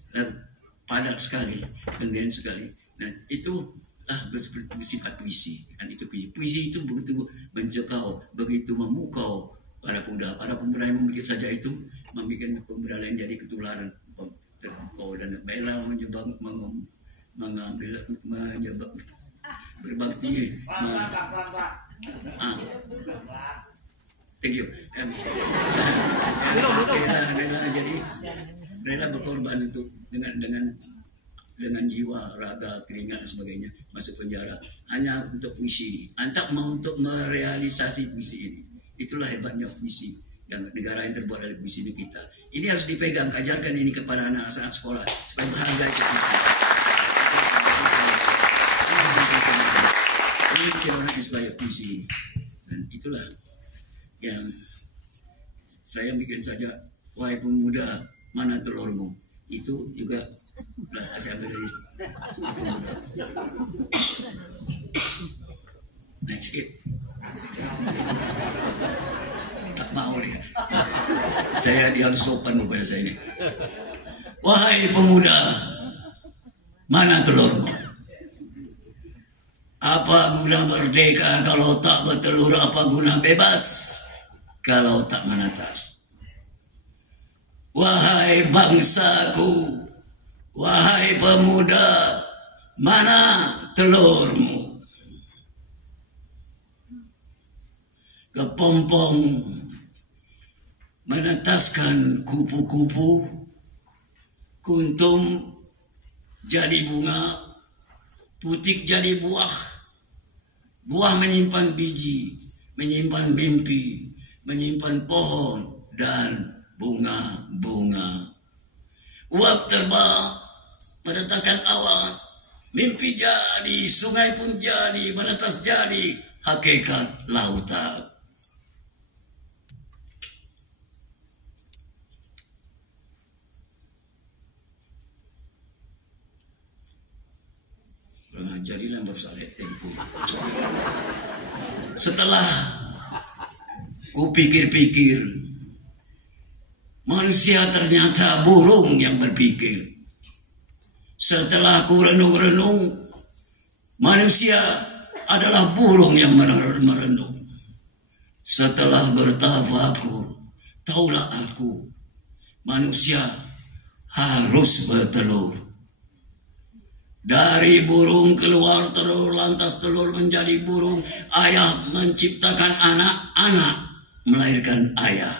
padat sekali, condense sekali. Dan itulah bersifat puisi. Dan itu puisi itu begitu mencekau, begitu memukau para pemuda. Para pemuda yang memikir saja itu, membuat pemuda lain jadi ketularan, terpukau dan bela mengambil berbakti. Thank you. Rela berkorban untuk dengan jiwa, raga, keringat dan sebagainya masuk penjara hanya untuk puisi. Antak mau untuk merealisasi puisi ini. Itulah hebatnya puisi yang negara yang terbuat dari puisi ini kita. Ini harus dipegang, ajarkan ini kepada anak-anak sekolah supaya menghargai puisi. Ini kira-kira inspirasi puisi dan itulah yang saya bikin saja. Wahai pemuda, mana telurmu? Itu juga saya beri. Next skip. Tak mau dia. Saya harus sopan kepada saya ini. Wahai pemuda, mana telurmu? Apa guna merdeka kalau tak bertelur? Apa guna bebas kalau tak menetas? Wahai bangsaku, wahai pemuda, mana telurmu? Kepompong menetaskan kupu-kupu, kuntum jadi bunga, putik jadi buah, buah menyimpan biji, menyimpan mimpi, menyimpan pohon dan bunga-bunga Uap terbang menetaskan awan. Mimpi jadi, sungai pun jadi, menetas jadi hakikat lautan. Jadilah bersaleh tempo. Setelah kupikir-pikir, manusia ternyata burung yang berpikir. Setelah ku renung-renung, manusia adalah burung yang merenung. Setelah bertafakur, taulah aku, manusia harus bertelur. Dari burung keluar telur, lantas telur menjadi burung. Ayah menciptakan anak, anak melahirkan ayah.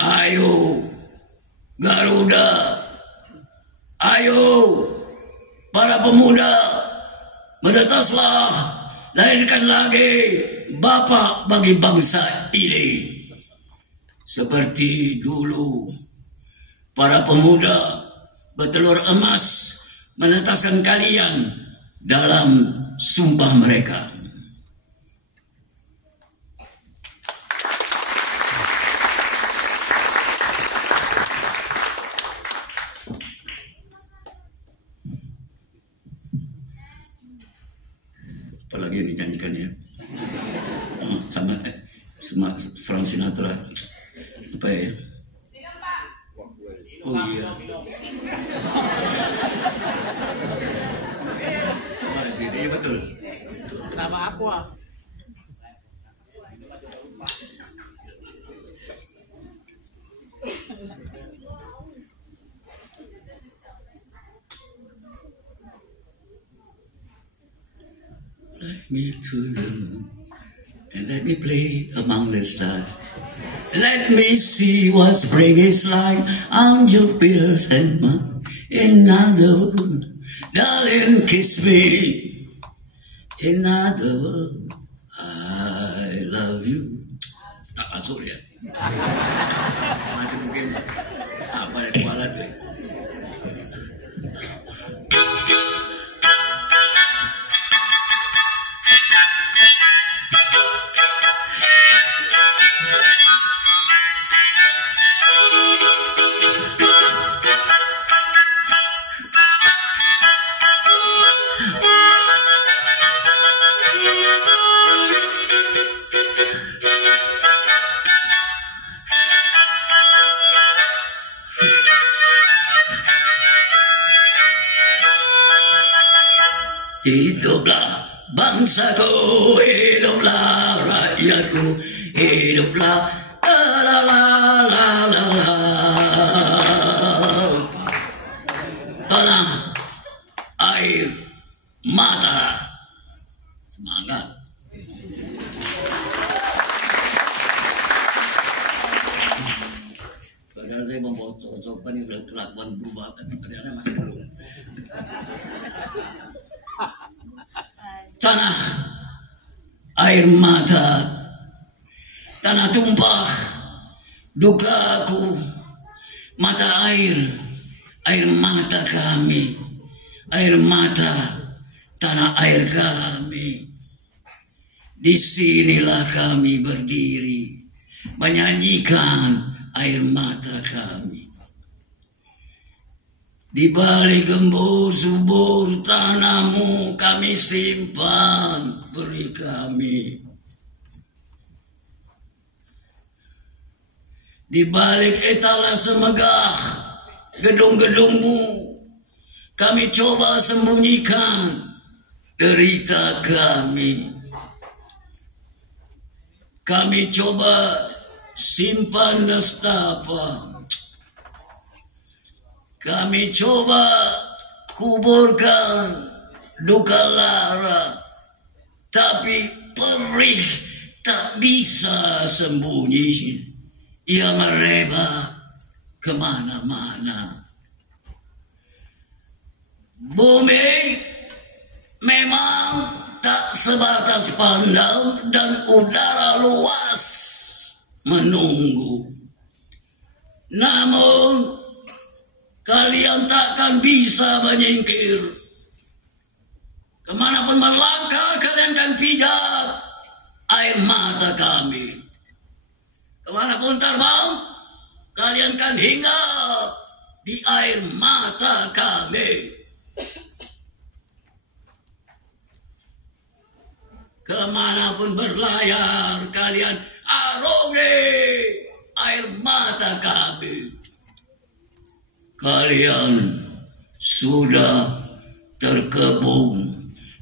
Ayo Garuda, ayo para pemuda, menetaslah, lahirkan lagi bapak bagi bangsa ini. Seperti dulu para pemuda bertelur emas menetaskan kalian dalam sumpah mereka. Apalagi yang dinyanyikan ya, sama Frank Sinatra, apa ya? Oh iya, masih iya betul. Nama aku Let me to the moon and let me play among the stars. Let me see what spring is like on Jupiter's and Mars. In other words, darling, kiss me. In other words, I love you. Tak masuk dia. Masih mungkin apa yang kualat dia. Hiduplah bangsaku, hiduplah rakyatku, hiduplah la la la la la. Tanah, air, mata, semangat. Padahal saya memposok-posokkan ini kelakuan berubah, tapi ternyata masih belum. Tanah, air mata, tanah tumpah, dukaku, mata air mata kami, air mata, tanah air kami. Disinilah kami berdiri, menyanyikan air mata kami. Di balik gembur subur tanahmu kami simpan, beri kami. Di balik etalase megah gedung-gedungmu kami coba sembunyikan derita kami. Kami coba simpan nestapa. Kami coba kuburkan duka lara, tapi perih tak bisa sembunyi. Ia merebak kemana-mana. Bumi memang tak sebatas pandang dan udara luas menunggu. Namun kalian takkan bisa menyingkir. Kemanapun melangkah kalian akan pijak air mata kami. Kemanapun terbang kalian akan hinggap di air mata kami. Kemanapun berlayar kalian arungi air mata kami. Kalian sudah terkepung,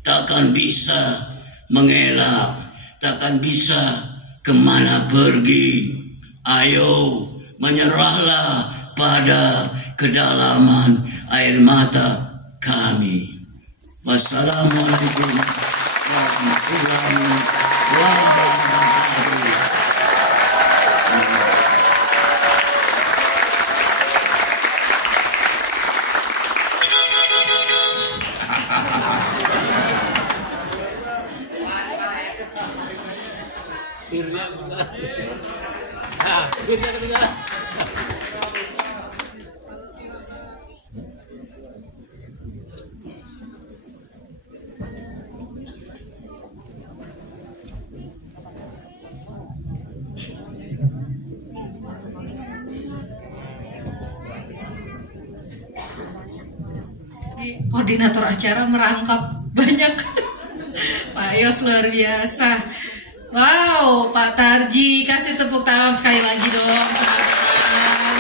takkan bisa mengelak, takkan bisa kemana pergi. Ayo menyerahlah pada kedalaman air mata kami. Wassalamualaikum warahmatullahi wabarakatuh. Koordinator acara merangkap banyak. Pak Yos luar biasa. Wow, Pak Tarji, kasih tepuk tangan sekali lagi dong, teman-teman.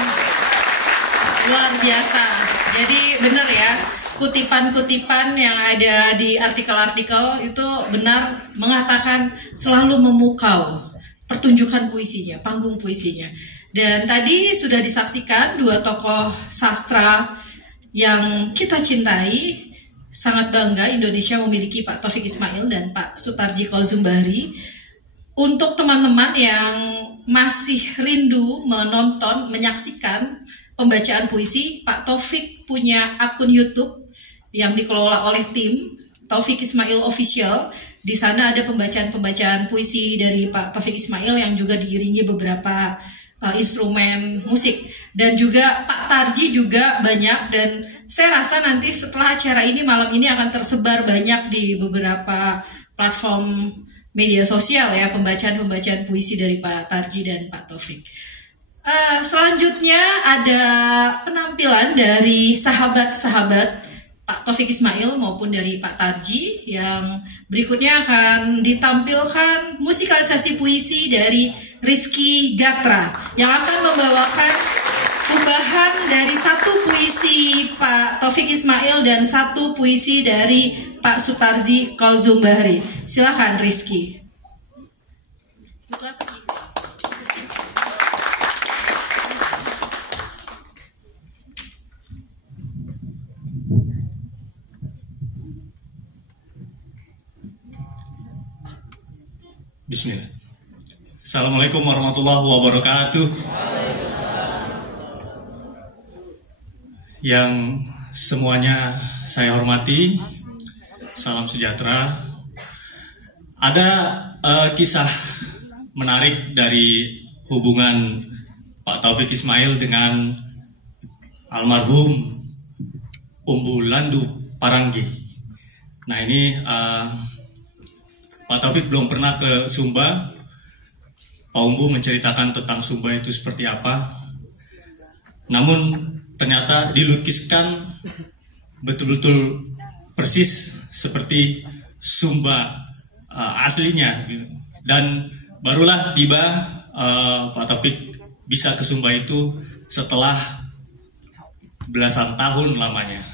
Luar biasa. Jadi benar ya, kutipan-kutipan yang ada di artikel-artikel itu benar mengatakan selalu memukau pertunjukan puisinya, panggung puisinya. Dan tadi sudah disaksikan dua tokoh sastra yang kita cintai. Sangat bangga Indonesia memiliki Pak Taufik Ismail dan Pak Suparji Qalzumbahri. Untuk teman-teman yang masih rindu menonton, menyaksikan pembacaan puisi, Pak Taufik punya akun YouTube yang dikelola oleh tim Taufik Ismail Official. Di sana ada pembacaan-pembacaan puisi dari Pak Taufik Ismail yang juga diiringi beberapa instrumen musik. Dan juga Pak Tarji juga banyak, dan saya rasa nanti setelah acara ini malam ini akan tersebar banyak di beberapa platform media sosial ya, pembacaan-pembacaan puisi dari Pak Tarji dan Pak Taufik. Selanjutnya ada penampilan dari sahabat-sahabat Pak Taufik Ismail maupun dari Pak Tarji. Yang berikutnya akan ditampilkan musikalisasi puisi dari Rizky Gatra yang akan membawakan ubahan dari satu puisi Pak Taufik Ismail dan satu puisi dari Pak Suparji Qalzumbahri. Silakan Rizky. Bismillah. Assalamualaikum warahmatullahi wabarakatuh. Yang semuanya saya hormati, salam sejahtera. Ada kisah menarik dari hubungan Pak Taufik Ismail dengan almarhum Umbu Landu Paranggi. Nah ini Pak Taufik belum pernah ke Sumba. Pak Umbu menceritakan tentang Sumba itu seperti apa. Namun ternyata dilukiskan betul-betul persis seperti Sumba aslinya. Dan barulah tiba Pak Taufik bisa ke Sumba itu setelah belasan tahun lamanya.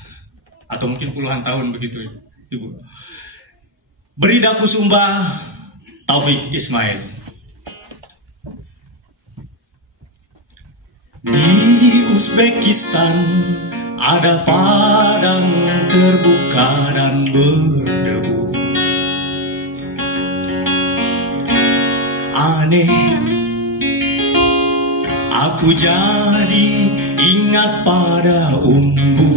Atau mungkin puluhan tahun begitu, Ibu. Beri daku Sumba, Taufik Ismail. Di Uzbekistan ada padang terbuka dan berdebu. Aneh, aku jadi ingat pada Umbu.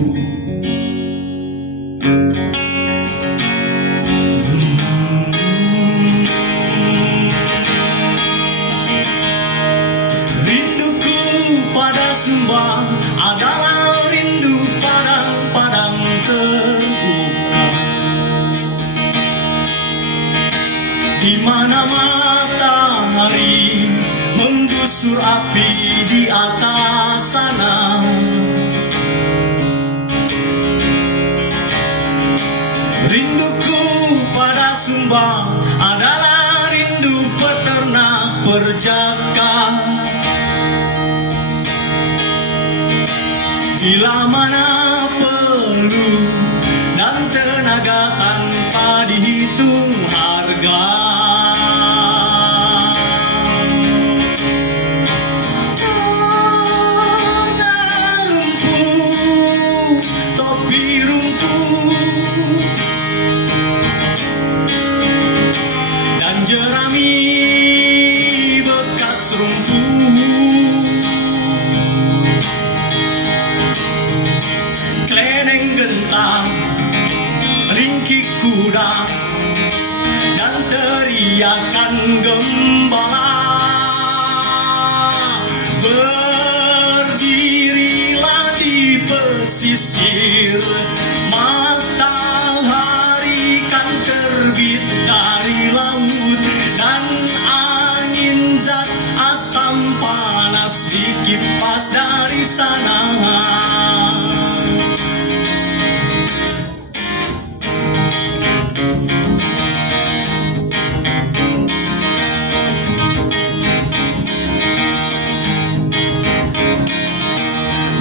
bila mana perlu, dan tenaga tanpa dihitung harga. Tanah rumput, topi rumput, dan jerami bekas rumput, kleneng gentang, ringkik kuda, dan teriakan gembala. Berdirilah di pesisir, matahari kan terbit dari laut, dan angin zat asam panas dikipas dari sana.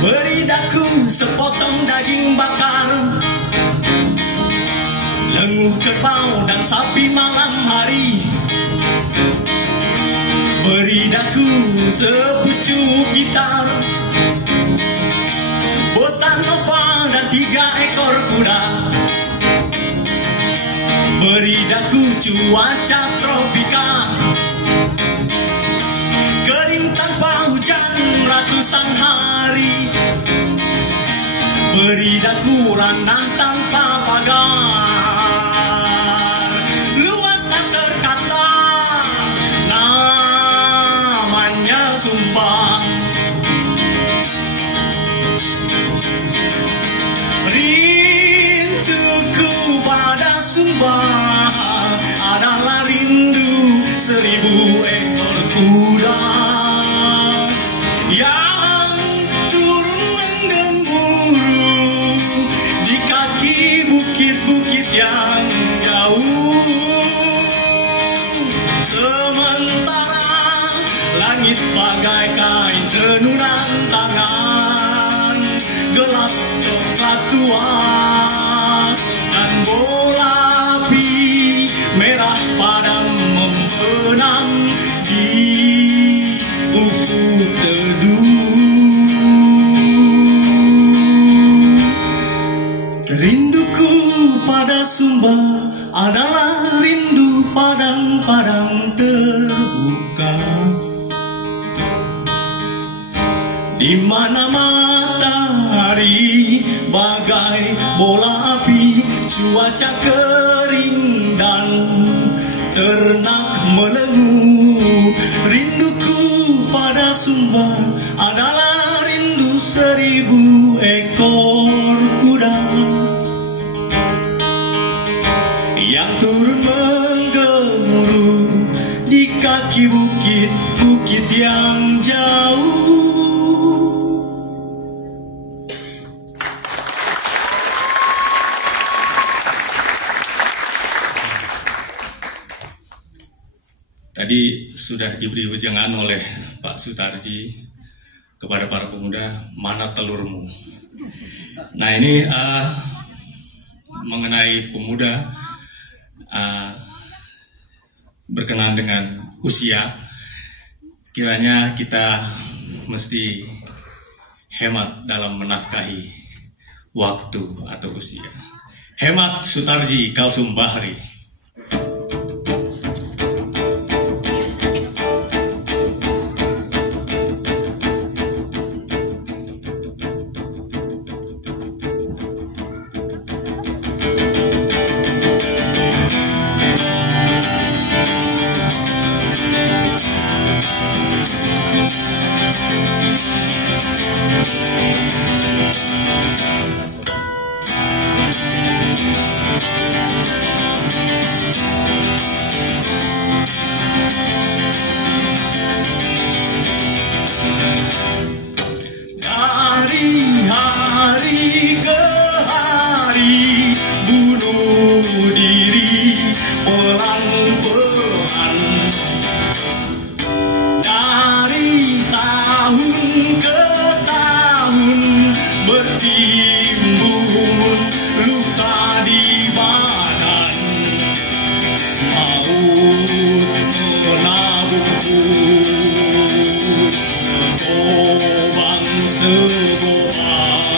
Beri daku sepotong daging bakar, lenguh kerbau dan sapi malam hari. Beri daku sepucuk gitar, bossa nova dan 3 ekor kuda. Beri daku cuaca tropika, kering tanpa hujan ratusan hari. Beri daku ranah tanpa pagar, luas tak terkata, namanya Sumba. Rinduku pada Sumba adalah rindu 1000 ekor kuda yang turun menggemuruh di kaki bukit-bukit yang jauh. Sementara langit bagai kain tenunan tangan, gelap coklat tua, dan bola api merah padam membenam di ufuk teduh. Rinduku pada Sumba adalah rindu padang-padang terbuka, di mana matahari bagai bola api, cuaca kering dan ternak melenggu. Rinduku pada Sumba adalah rindu 1000 ekor kuda yang turun menggemuruh di kaki bukit-bukit yang jauh. Tadi sudah diberi wejangan oleh Pak Sutarji kepada para pemuda, mana telurmu. Nah ini mengenai pemuda berkenaan dengan usia, kiranya kita mesti hemat dalam menafkahi waktu atau usia. Hemat Sutarji Kalsum Bahri. bertimbun luka di badan, maut menabungku segobang-segobang.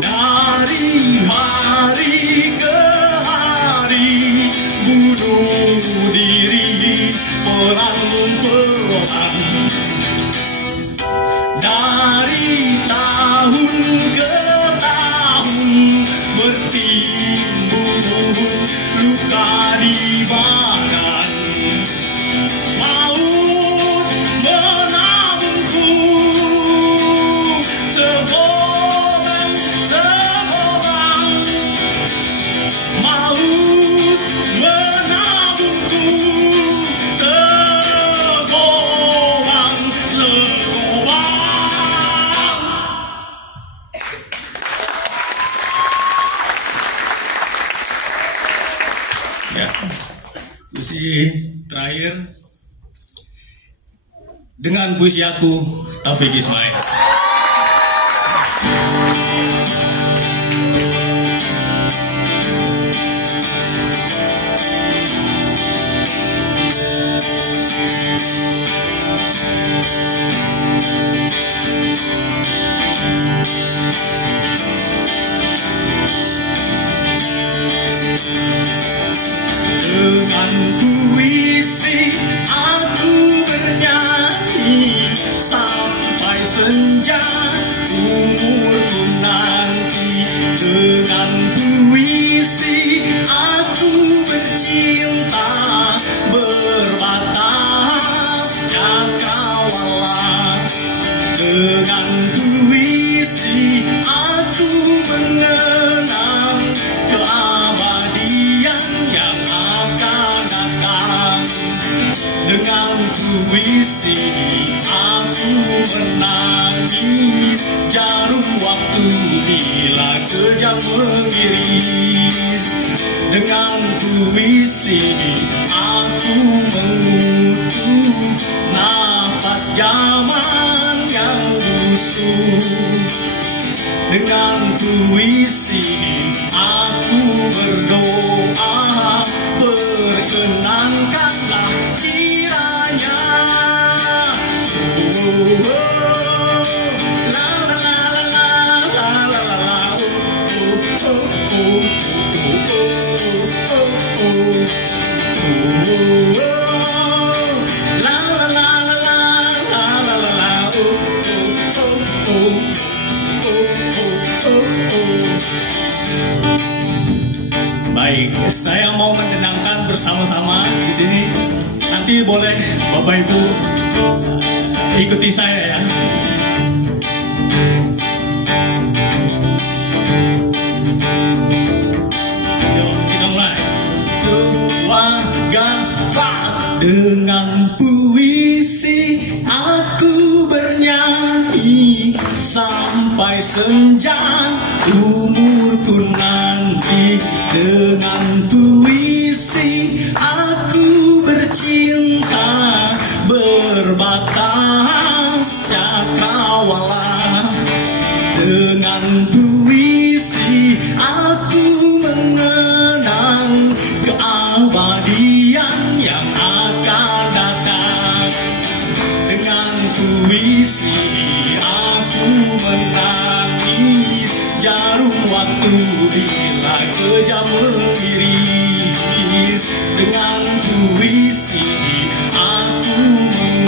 Dari hari ke hari bunuh diri pelan-pelan, dari tahun ke tahun bertimbun luka di badan, maut menabungku segobang-segobang, maut menabungku segobang-segobang. Ya, puisi terakhir dengan puisi aku, Taufik Ismail. Dengan puisi aku bernyanyi sampai senja umurku nanti. Dengan puisi aku bercinta berbatas cakrawala. Dengan puisi aku mengenang keabadian yang akan datang. Dengan puisi aku menangis jarum waktu bila kejam mengiris. Dengan puisi aku mengutuk nafas zaman yang busuk. Dengan puisi aku berdoa, perkenankanlah kiranya. La la la la la la la la, la la la la la la la. Baik, saya mau mendenangkan bersama-sama di sini. Nanti boleh Bapak Ibu ikuti saya ya. Yuk, kita mulai. Dengan puisi aku bernyanyi sampai senja umurku nanti. Dengan puisi aku bercinta berbatas cakrawala. Dengan puisi aku mengenang keabadian yang akan datang. Dengan puisi aku menangis jarum waktu bila kejam mengiris. Dengan puisi aku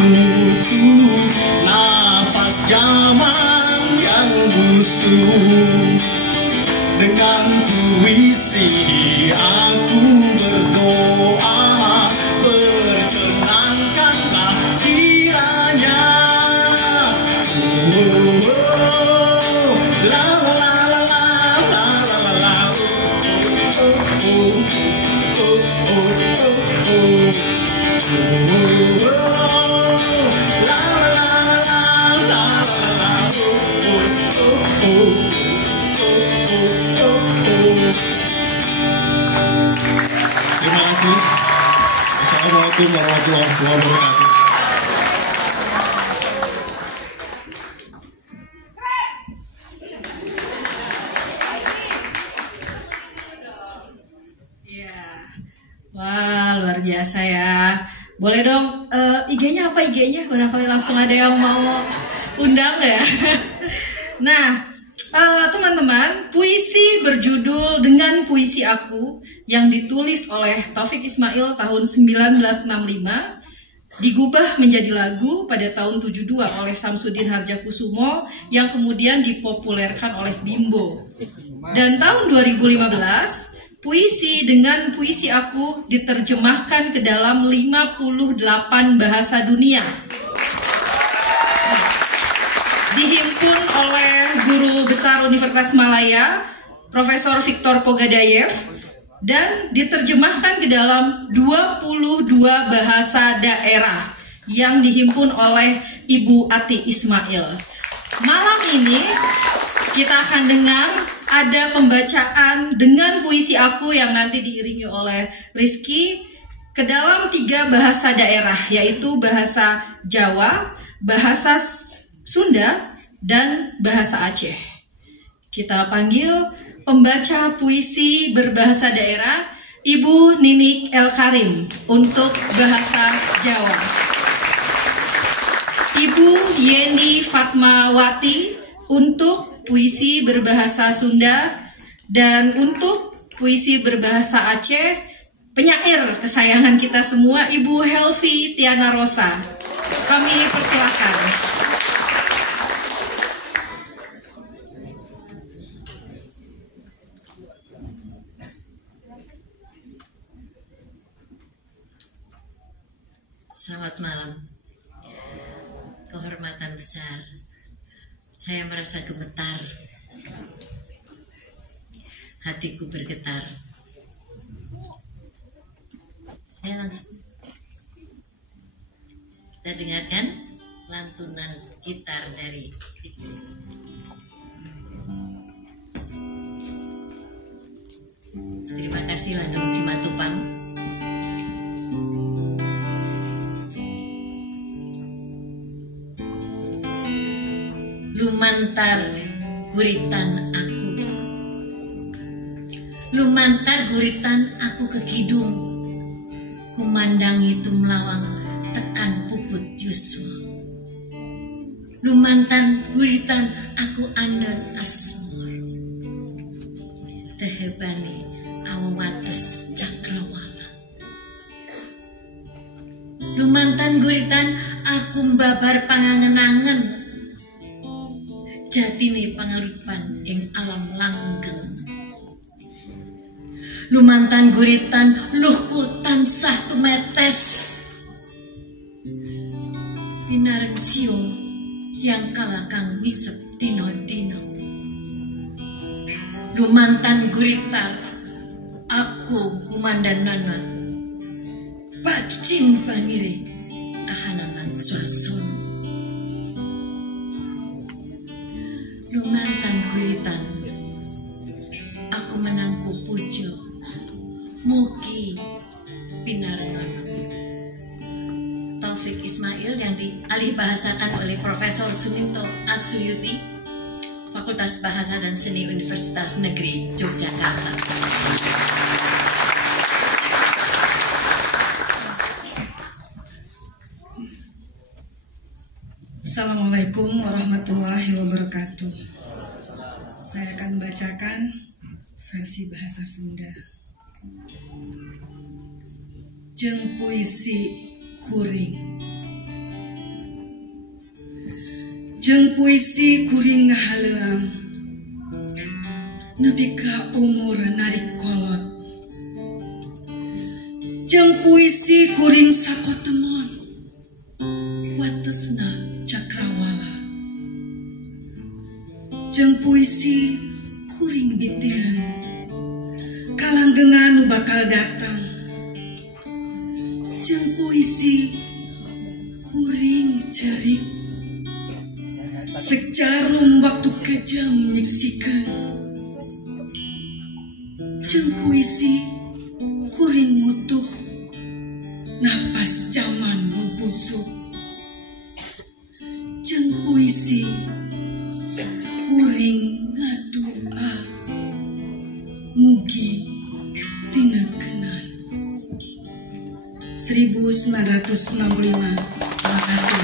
mengutuk nafas zaman yang busuk. Dengan puisi aku berdoa, perkenankanlah kiranya. Assalamualaikum warahmatullahi wabarakatuh. Ya, wah luar biasa ya. Boleh dong, IG-nya apa IG-nya? Barangkali langsung ada yang mau undang ya. Nah, teman-teman, puisi berjudul Dengan Puisi Aku yang ditulis oleh Taufik Ismail tahun 1965 digubah menjadi lagu pada tahun 72 oleh Samsudin Harjakusumo yang kemudian dipopulerkan oleh Bimbo. Dan tahun 2015, puisi Dengan Puisi Aku diterjemahkan ke dalam 58 bahasa dunia. Dihimpun oleh Guru Besar Universitas Malaya, Profesor Victor Pogadayev, dan diterjemahkan ke dalam 22 bahasa daerah yang dihimpun oleh Ibu Ati Ismail. Malam ini kita akan dengar ada pembacaan Dengan Puisi Aku yang nanti diiringi oleh Rizky ke dalam 3 bahasa daerah, yaitu bahasa Jawa, bahasa Sunda, dan bahasa Aceh. Kita panggil pembaca puisi berbahasa daerah, Ibu Ninik El Karim untuk bahasa Jawa, Ibu Yeni Fatmawati untuk puisi berbahasa Sunda, dan untuk puisi berbahasa Aceh, penyair kesayangan kita semua, Ibu Helvi Tiana Rosa. Kami persilakan. Selamat malam, kehormatan besar. Saya merasa gemetar, hatiku bergetar. Saya langsung, kita dengarkan lantunan gitar dari Ibu. Terima kasih Landung Simatupang. Lumantar guritan aku, lumantar guritan aku ke kidung, kumandangi tumlawang tekan puput Yuswa. Lumantar guritan aku andar asmor, tehebani awawates cakrawala. Lumantar guritan aku mbabar pangangen-angen, jatine pangarupan ing alam langgeng. Lumantan guritan luhku tansah tumetes, pinareng siung yang kalakang misep dino-dino. Lumantan guritan aku kumandanana, bacin pangire kahananan swasana. Lumantan guritan aku menangku pujo, mugi pinarengono. Taufik Ismail yang dialih bahasakan oleh Profesor Suminto Asuyuti, Fakultas Bahasa dan Seni Universitas Negeri Yogyakarta. Assalamualaikum warahmatullahi wabarakatuh. Saya akan bacakan versi bahasa Sunda. Jeung puisi kuring, jeung puisi kuring ngahaleang, nepi ka umur narik kolot. Jeung puisi kuring sapotemon, watesna cakrawala. Jeung puisi kuring bitileun, kalanggengan nu bakal datang. Jeung puisi kuring cerik, sejarum waktu kejam nyeksikeun. Jeung puisi kuring mutuk, napas insuk jeung puisi kuring ngadoa mugi tina kenan. 1965. Terima kasih.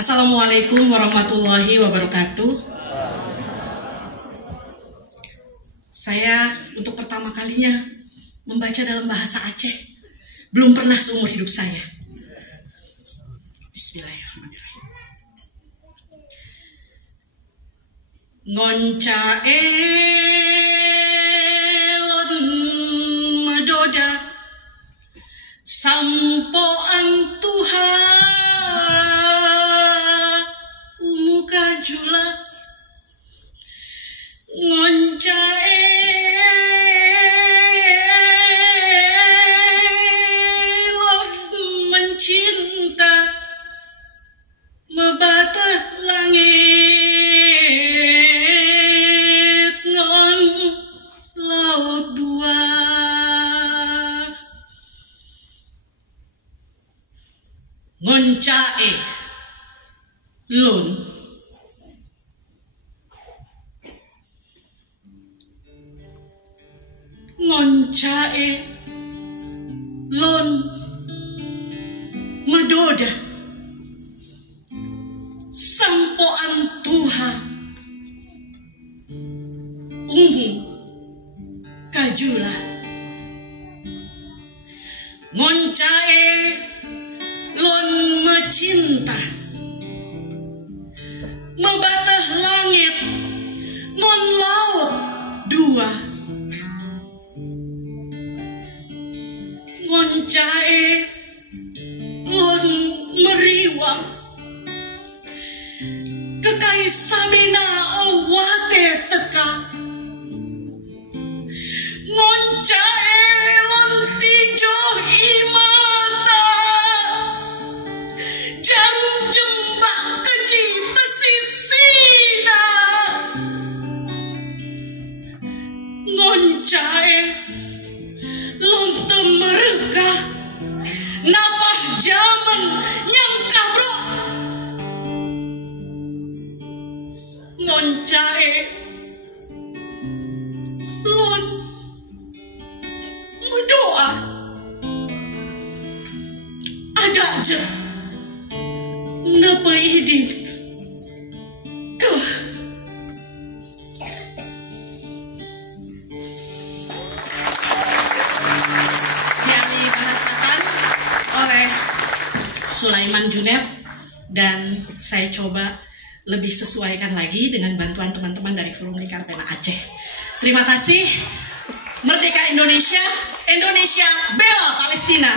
Assalamualaikum warahmatullahi wabarakatuh. Assalamualaikum warahmatullahi wabarakatuh. Saya untuk pertama kalinya membaca dalam bahasa Aceh. Belum pernah seumur hidup saya. Bismillahirrahmanirrahim. Ngonca elon medoda sampoan Tuhan kajula ngonca elok mencinta mebatah langit ngon laut dua ngonca lun ngoncae lon medoda sampoan Tuha kajula ngoncae lon mecinta mebatah langit ngon laut dua ngoncae lon meriwang tekai samina owate teka ngoncae lon tijo imata jarum jembak keji tesisina ngoncae lon temereka napah jaman nyang kabro ngoncae lon berdoa ada aja napa idin ke Sulaiman Junet, dan saya coba lebih sesuaikan lagi dengan bantuan teman-teman dari Forum Lingkar Pena Aceh. Terima kasih. Merdeka Indonesia, Indonesia bela Palestina.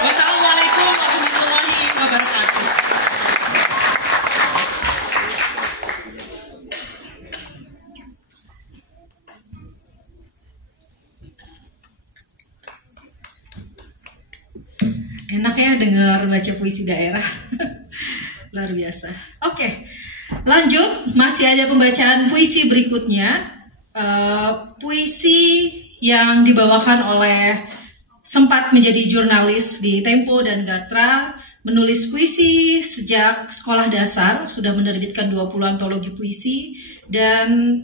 Wassalamualaikum warahmatullahi wabarakatuh. Enak ya dengar baca puisi daerah. Luar biasa. Oke, lanjut. Masih ada pembacaan puisi berikutnya. Puisi yang dibawakan oleh sempat menjadi jurnalis di Tempo dan Gatra, menulis puisi sejak sekolah dasar, sudah menerbitkan 20 antologi puisi, dan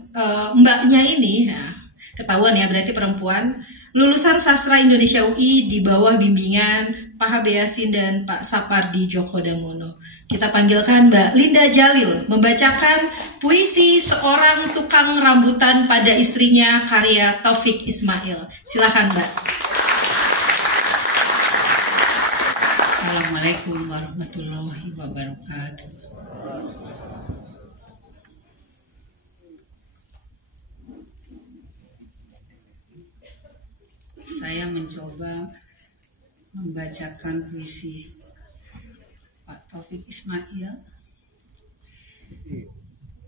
mbaknya ini, nah, ketahuan ya berarti perempuan, lulusan Sastra Indonesia UI di bawah bimbingan Pak Habe Yasin dan Pak Sapardi Djoko Damono. Kita panggilkan Mbak Linda Jalil membacakan puisi Seorang Tukang Rambutan pada Istrinya karya Taufik Ismail. Silakan Mbak. Assalamualaikum warahmatullahi wabarakatuh. Saya mencoba membacakan puisi Pak Taufik Ismail,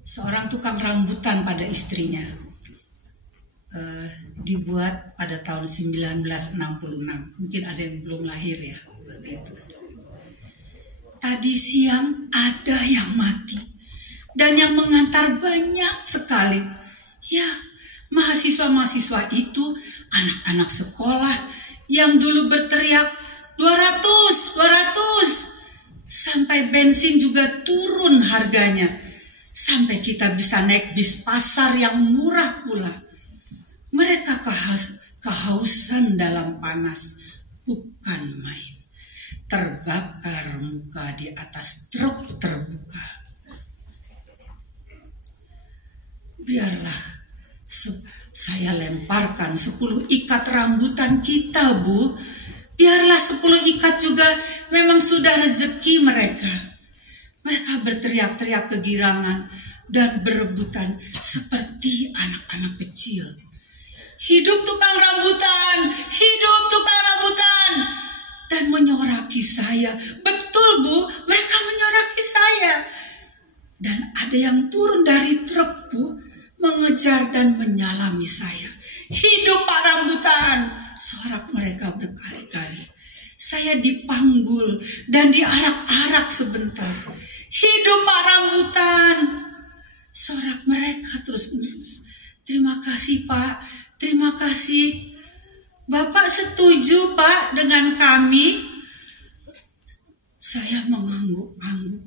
Seorang Tukang Rambutan pada Istrinya. dibuat pada tahun 1966. Mungkin ada yang belum lahir ya, seperti itu. Tadi siang ada yang mati dan yang mengantar banyak sekali. Ya, mahasiswa-mahasiswa itu anak-anak sekolah yang dulu berteriak 200, 200. Sampai bensin juga turun harganya. Sampai kita bisa naik bis pasar yang murah pula. Mereka kehausan dalam panas, bukan main. Terbakar muka di atas truk terbuka. Biarlah saya lemparkan 10 ikat rambutan kita, Bu. Biarlah 10 ikat juga memang sudah rezeki mereka. Mereka berteriak-teriak kegirangan dan berebutan seperti anak-anak kecil. Hidup tukang rambutan, hidup tukang rambutan. Dan menyoraki saya. Betul, Bu, mereka menyoraki saya. Dan ada yang turun dari truk, Bu, mengejar dan menyalami saya. Hidup Pak Rambutan, sorak mereka berkali-kali. Saya dipanggul dan diarak-arak sebentar. Hidup Pak Rambutan, sorak mereka terus-menerus. Terima kasih Pak, terima kasih. Bapak setuju Pak dengan kami? Saya mengangguk-angguk,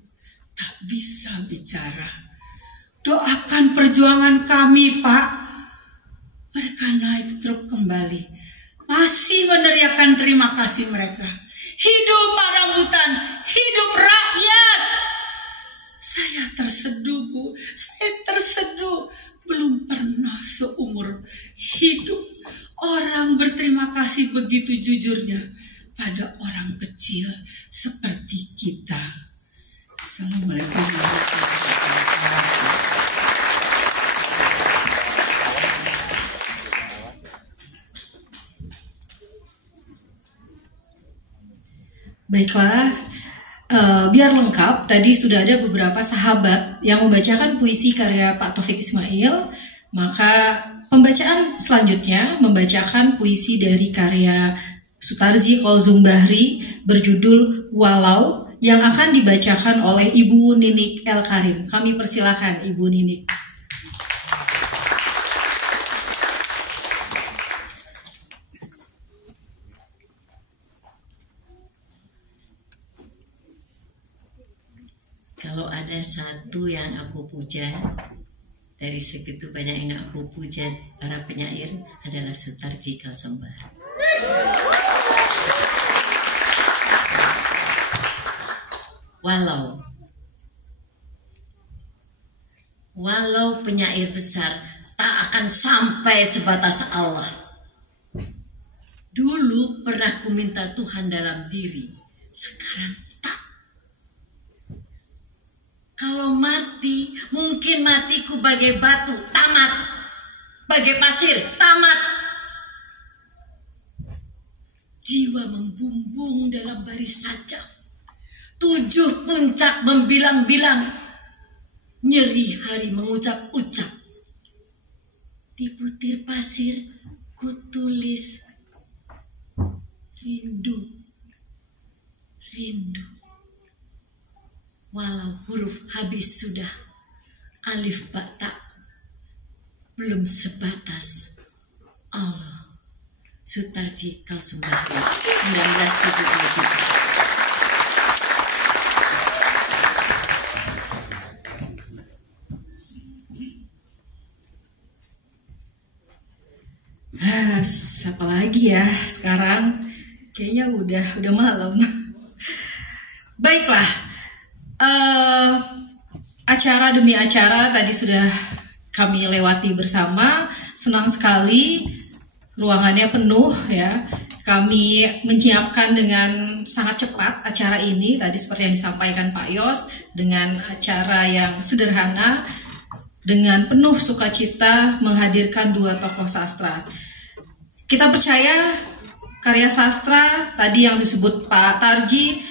tak bisa bicara. Doakan perjuangan kami, Pak. Mereka naik truk kembali. Masih meneriakkan terima kasih mereka. Hidup Pak Rambutan, hidup rakyat. Saya terseduh, Bu. Saya terseduh. Belum pernah seumur hidup orang berterima kasih begitu jujurnya pada orang kecil seperti kita. Assalamualaikum warahmatullahi wabarakatuh. Baiklah, biar lengkap, tadi sudah ada beberapa sahabat yang membacakan puisi karya Pak Taufik Ismail. Maka pembacaan selanjutnya membacakan puisi dari karya Sutarji Kolzum Bahri berjudul Walau, yang akan dibacakan oleh Ibu Ninik El Karim. Kami persilakan Ibu Ninik. Kalau ada satu yang aku puja, dari segitu banyak yang aku puja para penyair, adalah Sutarji Kolzum Bahri. Walau penyair besar tak akan sampai sebatas Allah. Dulu pernah ku minta Tuhan dalam diri, sekarang tak. Kalau mati, mungkin matiku bagai batu, tamat. Bagai pasir, tamat. Jiwa membumbung dalam baris sajak. 7 puncak membilang-bilang. Nyeri hari mengucap-ucap. Di butir pasir ku tulis rindu, rindu. Walau huruf habis sudah, alif ba tak belum sebatas Allah. Sutarji Kolzum Bahri, 1973. Siapa lagi ya sekarang? Kayaknya udah malam. Baiklah, acara demi acara tadi sudah kami lewati bersama. Senang sekali, ruangannya penuh ya. Kami menyiapkan dengan sangat cepat acara ini. Tadi seperti yang disampaikan Pak Yos, dengan acara yang sederhana, dengan penuh sukacita menghadirkan 2 tokoh sastra. Kita percaya karya sastra tadi yang disebut Pak Tarji,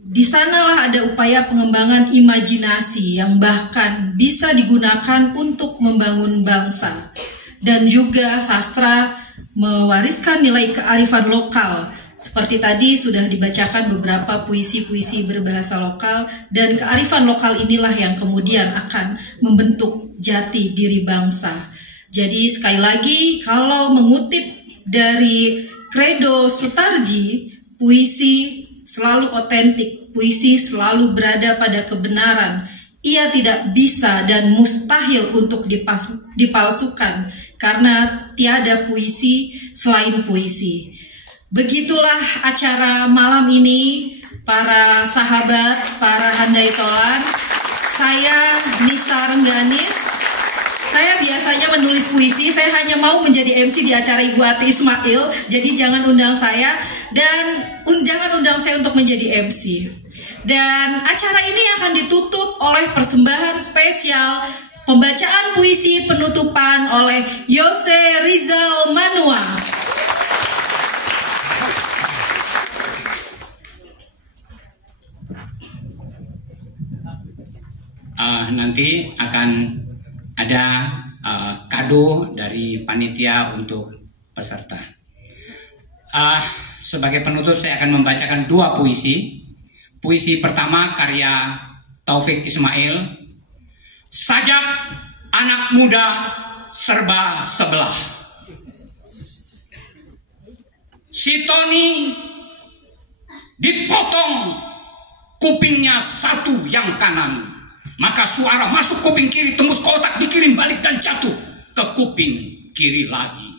di sanalah ada upaya pengembangan imajinasi yang bahkan bisa digunakan untuk membangun bangsa. dan juga sastra mewariskan nilai kearifan lokal. Seperti tadi sudah dibacakan beberapa puisi-puisi berbahasa lokal, dan kearifan lokal inilah yang kemudian akan membentuk jati diri bangsa. Jadi sekali lagi, kalau mengutip dari Credo Sutarji, puisi selalu otentik, puisi selalu berada pada kebenaran. Ia tidak bisa dan mustahil untuk dipalsukan, karena tiada puisi selain puisi. Begitulah acara malam ini, para sahabat, para handai tolan. Saya Nisa Rengganis. Saya biasanya menulis puisi, saya hanya mau menjadi MC di acara Ibu Ati Ismail. Jadi jangan undang saya, dan jangan undang saya untuk menjadi MC. Dan acara ini akan ditutup oleh persembahan spesial pembacaan puisi penutupan oleh Yose Rizal Manua. Nanti akan ada kado dari panitia untuk peserta. Sebagai penutup saya akan membacakan 2 puisi. Puisi pertama karya Taufik Ismail, Sajak Anak Muda Serba Sebelah. Si Tony dipotong kupingnya satu yang kanan, maka suara masuk kuping kiri, tembus ke otak, dikirim balik dan jatuh ke kuping kiri lagi.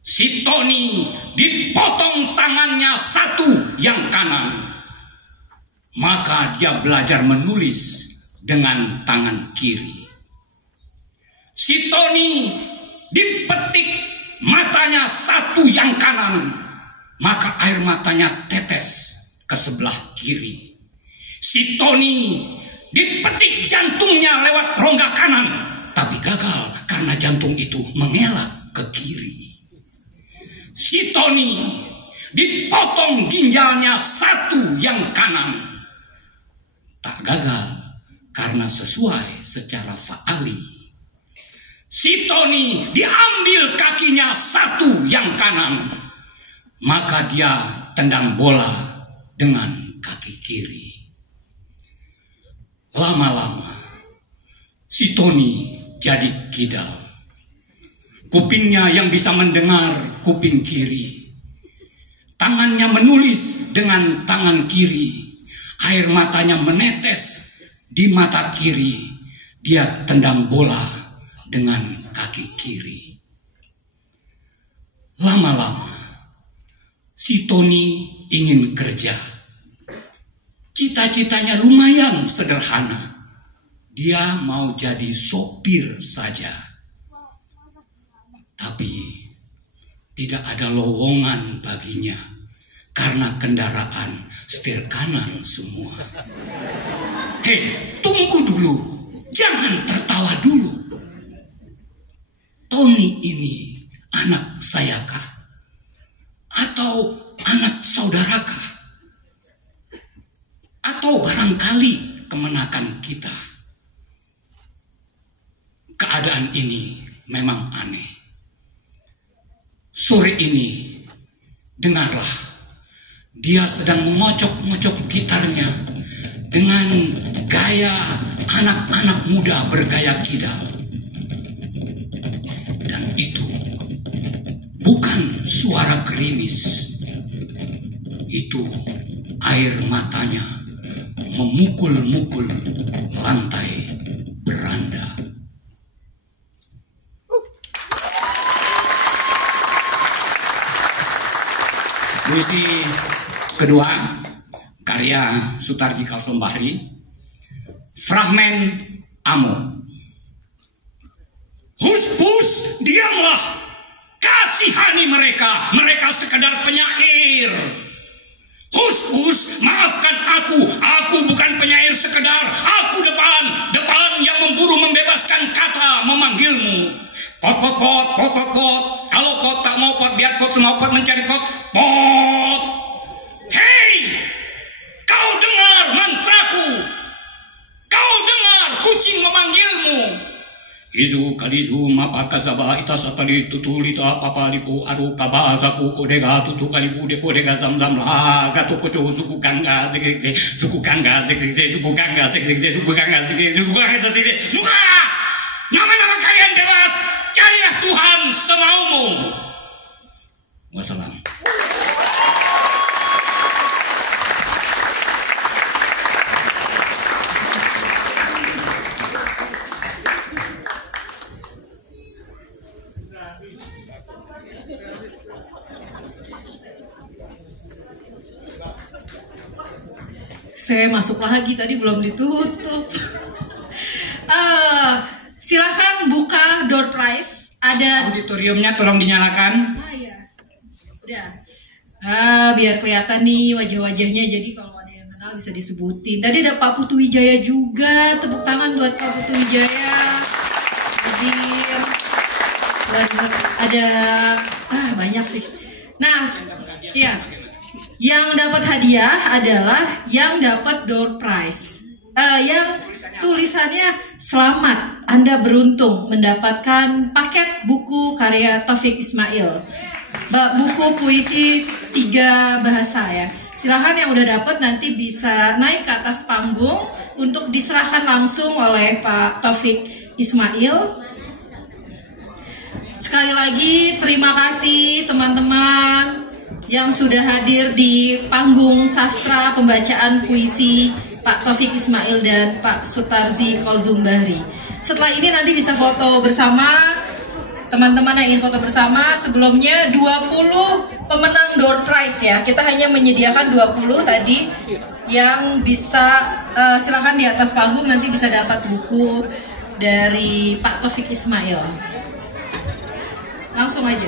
Si Tony dipotong tangannya satu yang kanan, maka dia belajar menulis dengan tangan kiri. Si Tony dipetik matanya satu yang kanan, maka air matanya tetes ke sebelah kiri. Si Tony dipetik jantungnya lewat rongga kanan, tapi gagal karena jantung itu mengelak ke kiri. Si Tony dipotong ginjalnya satu yang kanan, tak gagal karena sesuai secara faali. Si Tony diambil kakinya satu yang kanan, maka dia tendang bola dengan kaki kiri. Lama-lama si Tony jadi kidal. Kupingnya yang bisa mendengar kuping kiri, tangannya menulis dengan tangan kiri, air matanya menetes di mata kiri, dia tendang bola dengan kaki kiri. Lama-lama si Tony ingin kerja. Cita-citanya lumayan sederhana. Dia mau jadi sopir saja. Tapi tidak ada lowongan baginya karena kendaraan setir kanan semua. Hei, tunggu dulu. Jangan tertawa dulu. Tony ini anak sayakah? Atau anak saudarakah? Atau barangkali kemenakan kita? Keadaan ini memang aneh. Sore ini, dengarlah, dia sedang mengocok-ngocok gitarnya dengan gaya anak-anak muda bergaya kidal. Dan itu bukan suara gerimis. Itu air matanya memukul-mukul lantai beranda. Puisi kedua karya Sutarji Kalsombahri, fragmen Amo. Hus-hus, diamlah, kasihani mereka, mereka sekedar penyair. Hus-hus, maafkan aku bukan penyair sekedar, aku depan yang memburu membebaskan kata memanggilmu. Pot, kalau pot tak mau pot, biar pot semua pot mencari pot. Pot, hei, kau dengar mantraku, kau dengar kucing memanggilmu. Izu kalizu mapakazaba itasatali tutulita papaliko aru kabazaku kodega tutu kalibude kodega zamzam la gato kojo suku ganga zikze suku ganga zikze suku ganga zikze suku ganga zikze suku ganga zikze suka nama-nama kalian bebas carilah Tuhan semaumu. Wassalam. Saya masuk lagi, tadi belum ditutup. Silakan buka door prize. Ada auditoriumnya, tolong dinyalakan. Ya. Udah. Biar kelihatan nih wajah-wajahnya. Jadi kalau ada yang kenal bisa disebutin. Tadi ada Pak Putu Wijaya juga. Tepuk tangan buat Pak Putu Wijaya. Hadir. Dan ada banyak sih. Nah, ya. Yang dapat hadiah adalah yang dapat door prize. Yang tulisannya selamat, Anda beruntung mendapatkan paket buku karya Taufik Ismail. Buku puisi 3 bahasa ya. Silahkan yang udah dapat nanti bisa naik ke atas panggung untuk diserahkan langsung oleh Pak Taufik Ismail. Sekali lagi terima kasih teman-teman yang sudah hadir di panggung sastra pembacaan puisi Pak Taufik Ismail dan Pak Sutarzi Kolzum Bahri. Setelah ini nanti bisa foto bersama, teman-teman yang ingin foto bersama. Sebelumnya 20 pemenang door prize ya. Kita hanya menyediakan 20 tadi yang bisa silakan di atas panggung nanti bisa dapat buku dari Pak Taufik Ismail. Langsung aja.